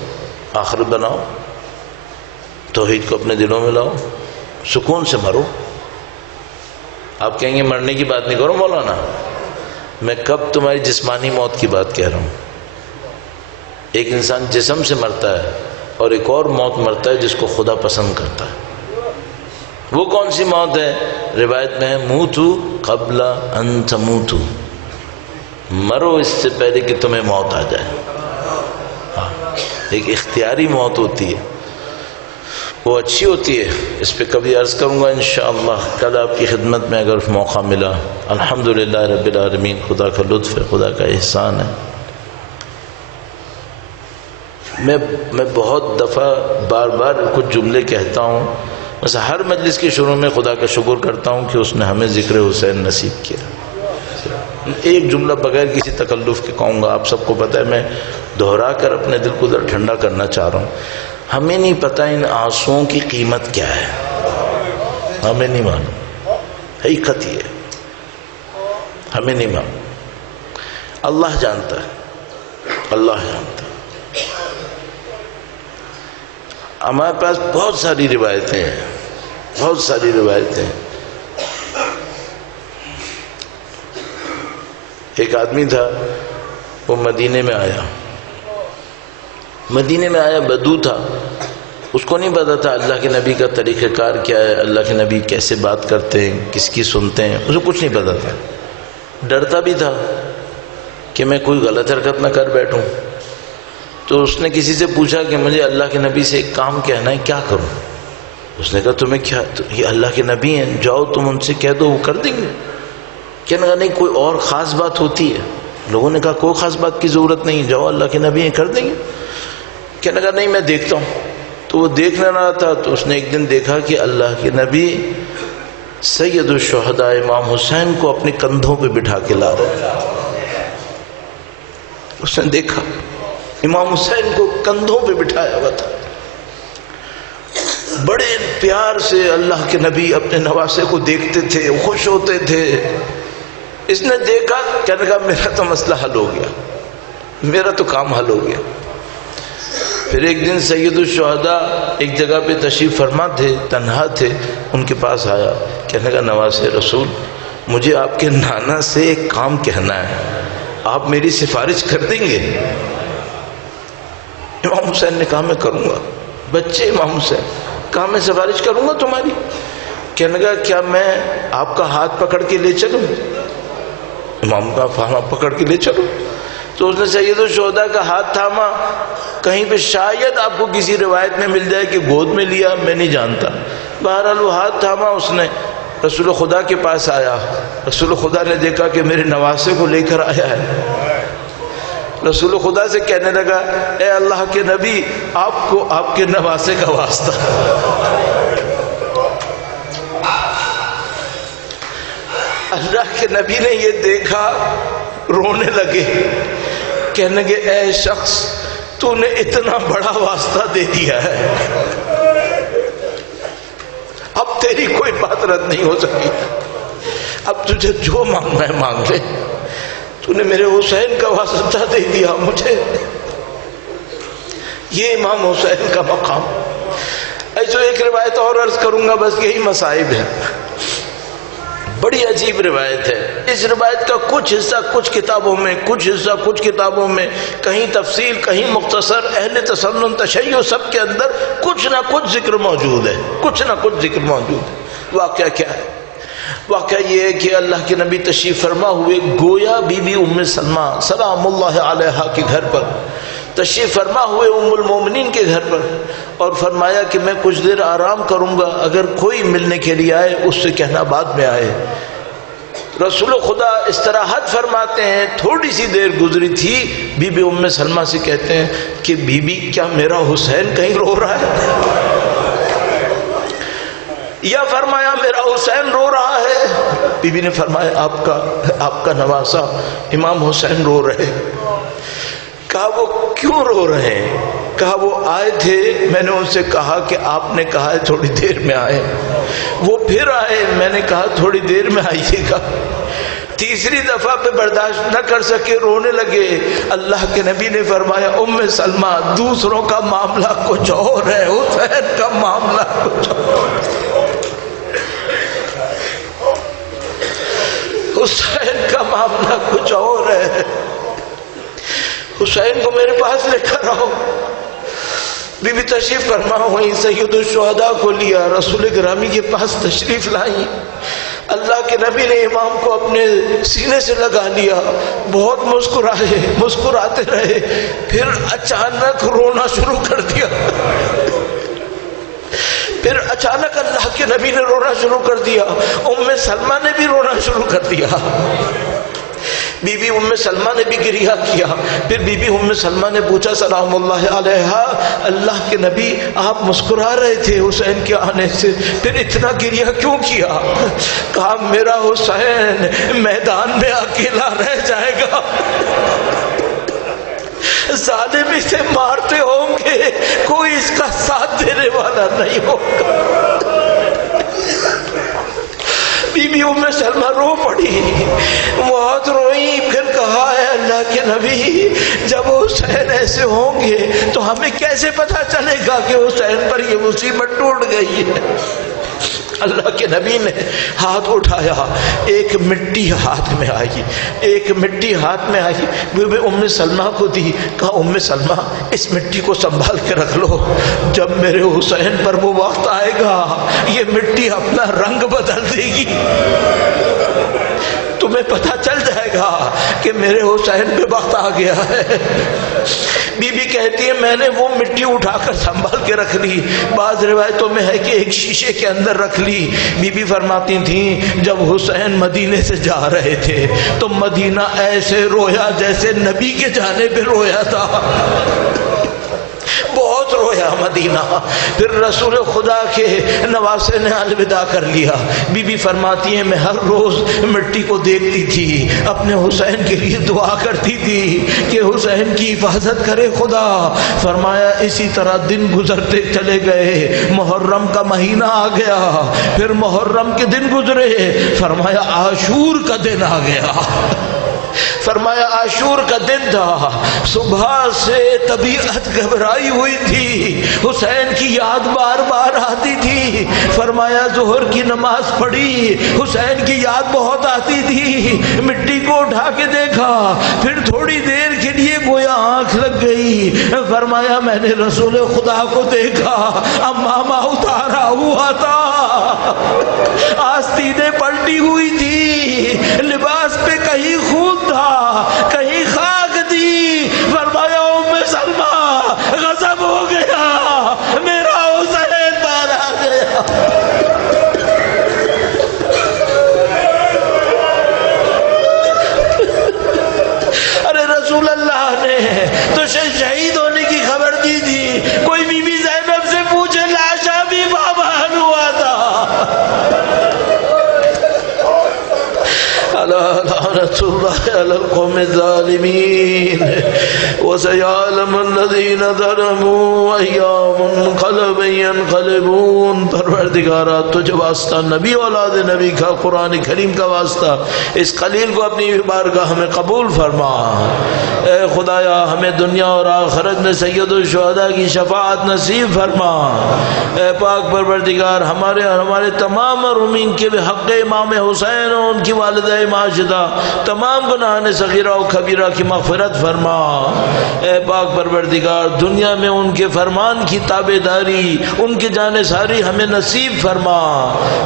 آخرت بناؤ، توحید کو اپنے دلوں میں لاؤ، سکون سے مرو. آپ کہیں گے مرنے کی بات نہیں کرو مولانا. میں کب تمہاری جسمانی موت کی بات کہہ رہا ہوں. ایک انسان جسم سے مرتا ہے اور ایک اور موت مرتا ہے جس کو خدا پسند کرتا ہے. وہ کون سی موت ہے؟ روایت میں ہے موتو قبل ان تموتو، مرو اس سے پہلے کہ تمہیں موت آ جائے. ہاں، ایک اختیاری موت ہوتی ہے، وہ اچھی ہوتی ہے. اس پہ کبھی عرض کروں گا انشاءاللہ کل آپ کی خدمت میں اگر موقع ملا. الحمدللہ رب العالمین، خدا کا لطف ہے، خدا کا احسان ہے. میں بہت دفعہ بار بار کچھ جملے کہتا ہوں، بس ہر مجلس کے شروع میں خدا کا شکر کرتا ہوں کہ اس نے ہمیں ذکر حسین نصیب کیا. ایک جملہ بغیر کسی تکلف کے کہوں گا. آپ سب کو پتہ ہے، میں دہرا کر اپنے دل کو ٹھنڈا کرنا چاہ رہا ہوں. ہمیں نہیں پتہ ان آنسوؤں کی قیمت کیا ہے، ہمیں نہیں معلوم. حقیقت یہ ہے، ہمیں نہیں معلوم. اللہ جانتا ہے، اللہ جانتا ہے. ہمارے پاس بہت ساری روایتیں ہیں، بہت ساری روایتیں. ایک آدمی تھا، وہ مدینے میں آیا، بدو تھا. اس کو نہیں پتا تھا اللہ کے نبی کا طریقہ کار کیا ہے، اللہ کے نبی کیسے بات کرتے ہیں، کس کی سنتے ہیں، اسے کچھ نہیں پتا تھا. ڈرتا بھی تھا کہ میں کوئی غلط حرکت نہ کر بیٹھوں. تو اس نے کسی سے پوچھا کہ مجھے اللہ کے نبی سے ایک کام کہنا ہے، کیا کروں؟ اس نے کہا تمہیں کیا، یہ اللہ کے نبی ہیں، جاؤ تم ان سے کہہ دو، وہ کر دیں گے. کہنے لگا نہیں، کوئی اور خاص بات ہوتی ہے. لوگوں نے کہا کوئی خاص بات کی ضرورت نہیں، جاؤ اللہ کے نبی ہیں، کر دیں گے. کہنے لگا نہیں میں دیکھتا ہوں. تو وہ دیکھنے رہا تھا، تو اس نے ایک دن دیکھا کہ اللہ کے نبی سید الشہداء امام حسین کو اپنے کندھوں پہ بٹھا کے لا رہے. اس نے دیکھا امام حسین کو کندھوں پہ بٹھایا ہوا تھا. بڑے پیار سے اللہ کے نبی اپنے نواسے کو دیکھتے تھے، خوش ہوتے تھے. اس نے دیکھا، کہنے لگا میرا تو مسئلہ حل ہو گیا، میرا تو کام حل ہو گیا. پھر ایک دن سید الشہداء ایک جگہ پہ تشریف فرما تھے، تنہا تھے. ان کے پاس آیا، کہنے لگا نواسے رسول مجھے آپ کے نانا سے ایک کام کہنا ہے، آپ میری سفارش کر دیں گے؟ امام حسین نے کہا میں کروں گا. بچے امام حسین کہا میں سفارش کروں گا تمہاری. کہنے لگا کیا میں آپ کا ہاتھ پکڑ کے لے چلوں؟ امام کا ہاتھ پکڑ کے لے چلوں. تو اس نے سید الشہداء کا ہاتھ تھاما. کہیں پہ شاید آپ کو کسی روایت میں مل جائے کہ گود میں لیا، میں نہیں جانتا. بہرحال وہ ہاتھ تھاما، اس نے رسول خدا کے پاس آیا. رسول خدا نے دیکھا کہ میرے نواسے کو لے کر آیا ہے. رسول خدا سے کہنے لگا اے اللہ کے نبی، آپ کو آپ کے نواسے کا واسطہ. اللہ کے نبی نے یہ دیکھا، رونے لگے، کہنے لگے اے شخص تو نے اتنا بڑا واسطہ دے دیا ہے، اب تیری کوئی بات رد نہیں ہو سکی، اب تجھے جو مانگنا ہے مانگ لے، تو نے میرے حسین کا واسطہ دے دیا مجھے۔ یہ امام حسین کا مقام۔ ایسے ایک روایت اور عرض کروں گا، بس یہی مصائب ہے، بڑی عجیب روایت ہے۔ اس روایت کا کچھ حصہ کچھ کتابوں میں، کچھ حصہ کچھ کتابوں میں، کہیں تفصیل کہیں مختصر، اہل تسنن تشیع سب کے اندر کچھ نہ کچھ ذکر موجود ہے، کچھ نہ کچھ ذکر موجود ہے۔ واقعہ کیا ہے؟ واقعہ یہ ہے کہ اللہ کے نبی تشریف فرما ہوئے گویا بی بی ام سلمہ سلام اللہ علیہا کے گھر پر تشریف فرما ہوئے، ام المومنین کے گھر پر، اور فرمایا کہ میں کچھ دیر آرام کروں گا، اگر کوئی ملنے کے لیے آئے اس سے کہنا بعد میں آئے۔ رسول خدا استراحت فرماتے ہیں، تھوڑی سی دیر گزری تھی، بی بی ام سلمہ سے کہتے ہیں کہ بی بی کیا میرا حسین کہیں رو رہا ہے؟ یا فرمایا میرا حسین رو رہا ہے؟ بی بی نے فرمایا آپ کا نواسا امام حسین رو رہے۔ کہا وہ کیوں رو رہے ہیں؟ کہا وہ آئے تھے، میں نے ان سے کہا کہ آپ نے کہا ہے تھوڑی دیر میں آئے، وہ پھر آئے، میں نے کہا تھوڑی دیر میں آئیے گا، تیسری دفعہ پہ برداشت نہ کر سکے، رونے لگے۔ اللہ کے نبی نے فرمایا ام سلمہ دوسروں کا معاملہ کچھ اور ہے، حسین کا معاملہ کچھ اور، حسین کا معاملہ کچھ اور ہے، حسین کو میرے پاس لے کر آؤ۔ بی بی تشریف فرما ہوئی، سید الشہداء کو لیا، رسول گرامی کے پاس تشریف لائی۔ اللہ کے نبی نے امام کو اپنے سینے سے لگا لیا، بہت مسکرائے، مسکراتے رہے، پھر اچانک رونا شروع کر دیا، پھر اچانک اللہ کے نبی نے رونا شروع کر دیا، ام سلمہ نے بھی رونا شروع کر دیا، بی بی ام سلمہ نے بھی گریہ کیا۔ پھر بی بی ام سلمہ نے پوچھا سلام اللہ علیہا، اللہ کے نبی آپ مسکرا رہے تھے حسین کے آنے سے، پھر اتنا گریہ کیوں کیا؟ کہا میرا حسین میدان میں اکیلا رہ جائے گا، ظالم اسے مارتے ہوں گے، کوئی اس کا ساتھ دینے والا نہیں ہوگا۔ بی بی ام سلمہ رو پڑی، بہت روئی، پھر کہا ہے اللہ کے نبی جب حسین ایسے ہوں گے تو ہمیں کیسے پتہ چلے گا کہ حسین پر یہ مصیبت ٹوٹ گئی ہے؟ اللہ کے نبی نے ہاتھ اٹھایا، ایک مٹی ہاتھ میں آئی، ایک مٹی ہاتھ میں آئی، بی بی ام سلمہ کو دی، کہا ام سلمہ اس مٹی کو سنبھال کے رکھ لو، جب میرے حسین پر وہ وقت آئے گا یہ مٹی اپنا رنگ بدل دے گی، تمہیں پتہ چل جائے گا کہ میرے حسین پہ وقت آ گیا ہے۔ بی بی کہتی ہے میں نے وہ مٹی اٹھا کر سنبھال کے رکھ لی، بعض روایتوں میں ہے کہ ایک شیشے کے اندر رکھ لی۔ بی بی فرماتی تھیں جب حسین مدینے سے جا رہے تھے تو مدینہ ایسے رویا جیسے نبی کے جانے پہ رویا تھا، بہت رویا مدینہ۔ پھر رسول خدا کے نواسے نے الوداع کر لیا۔ بی بی فرماتی ہیں میں ہر روز مٹی کو دیکھتی تھی، اپنے حسین کے لیے دعا کرتی تھی کہ حسین کی حفاظت کرے خدا۔ فرمایا اسی طرح دن گزرتے چلے گئے، محرم کا مہینہ آ گیا، پھر محرم کے دن گزرے، فرمایا عاشور کا دن آ گیا، فرمایا عاشور کا دن تھا، صبح سے طبیعت گھبرائی ہوئی تھی، حسین کی یاد بار بار آتی تھی، فرمایا ظہر کی نماز پڑھی، حسین کی یاد بہت آتی تھی، مٹی کو اٹھا کے دیکھا، پھر تھوڑی دیر کے لیے گویا آنکھ لگ گئی، فرمایا میں نے رسول خدا کو دیکھا، امامہ اتارا ہوا تھا، آستینیں پلٹی ہوئی تھی، لباس پہ کہیں خون تھا کہیں خاک تھی، فرمایا ام سلمہ غضب ہو گیا، میرا حسین مارا گیا۔ ارے رسول اللہ نے تو شہید ہونے کی خبر دی تھی، کوئی بی بی زینب سے پوچھے لاشا بھی بابان ہوا تھا۔ على القوم الظالمين وسيعلم الذين ظلموا أي منقلب ينقلبون. پروردگارا تجھ واسطہ نبی اولاد نبی کا قرآن کریم کا واسطہ اس خلیل کو اپنی بارگاہ میں قبول فرما. اے خدایا ہمیں دنیا اور آخرت میں سید الشہداء کی شفاعت نصیب فرما. اے پاک پروردگار ہمارے اور ہمارے تمام مرحومین کے حق امام حسین اور ان کی والدہ ماجدہ تمام گناہان صغیرہ و کبیرہ کی مغفرت فرما. اے پاک پروردگار دنیا میں ان کے فرمان کی تابعداری ان کی جانثاری ہمیں نصیب فرما.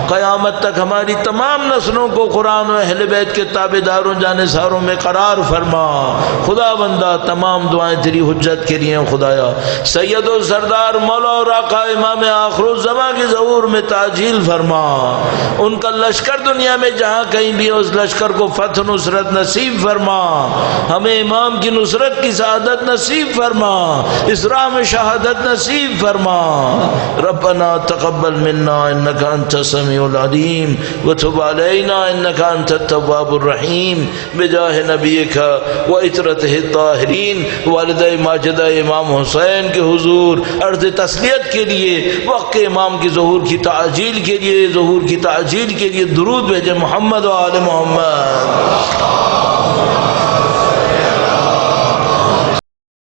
قیامت تک ہماری تمام نسلوں کو قرآن و اہل بیت کے تابعداروں جانثاروں میں قرار فرما. خدا بندہ تمام دعائیں تیری حجت کے لیے. خدایا سید و سردار مولا اور آقا امام آخر الزمان کی ظہور میں تعجیل فرما. ان کا لشکر دنیا میں جہاں کہیں بھی اس لشکر کو فتح نصرت نصیب فرما. ہمیں امام کی نصرت کی سعادت نصیب فرما. اس راہ میں شہادت نصیب فرما. ربنا تقبل منا انك انت السميع العليم وتب علينا انك انت التواب الرحيم بجاہ نبیک وعطرته الطاہرین. والدہ ماجدہ امام حسین کے حضور عرض تسلیت کے لیے وقت امام کی ظہور کی تعجیل کے لیے درود بھیجے محمد و آل محمد.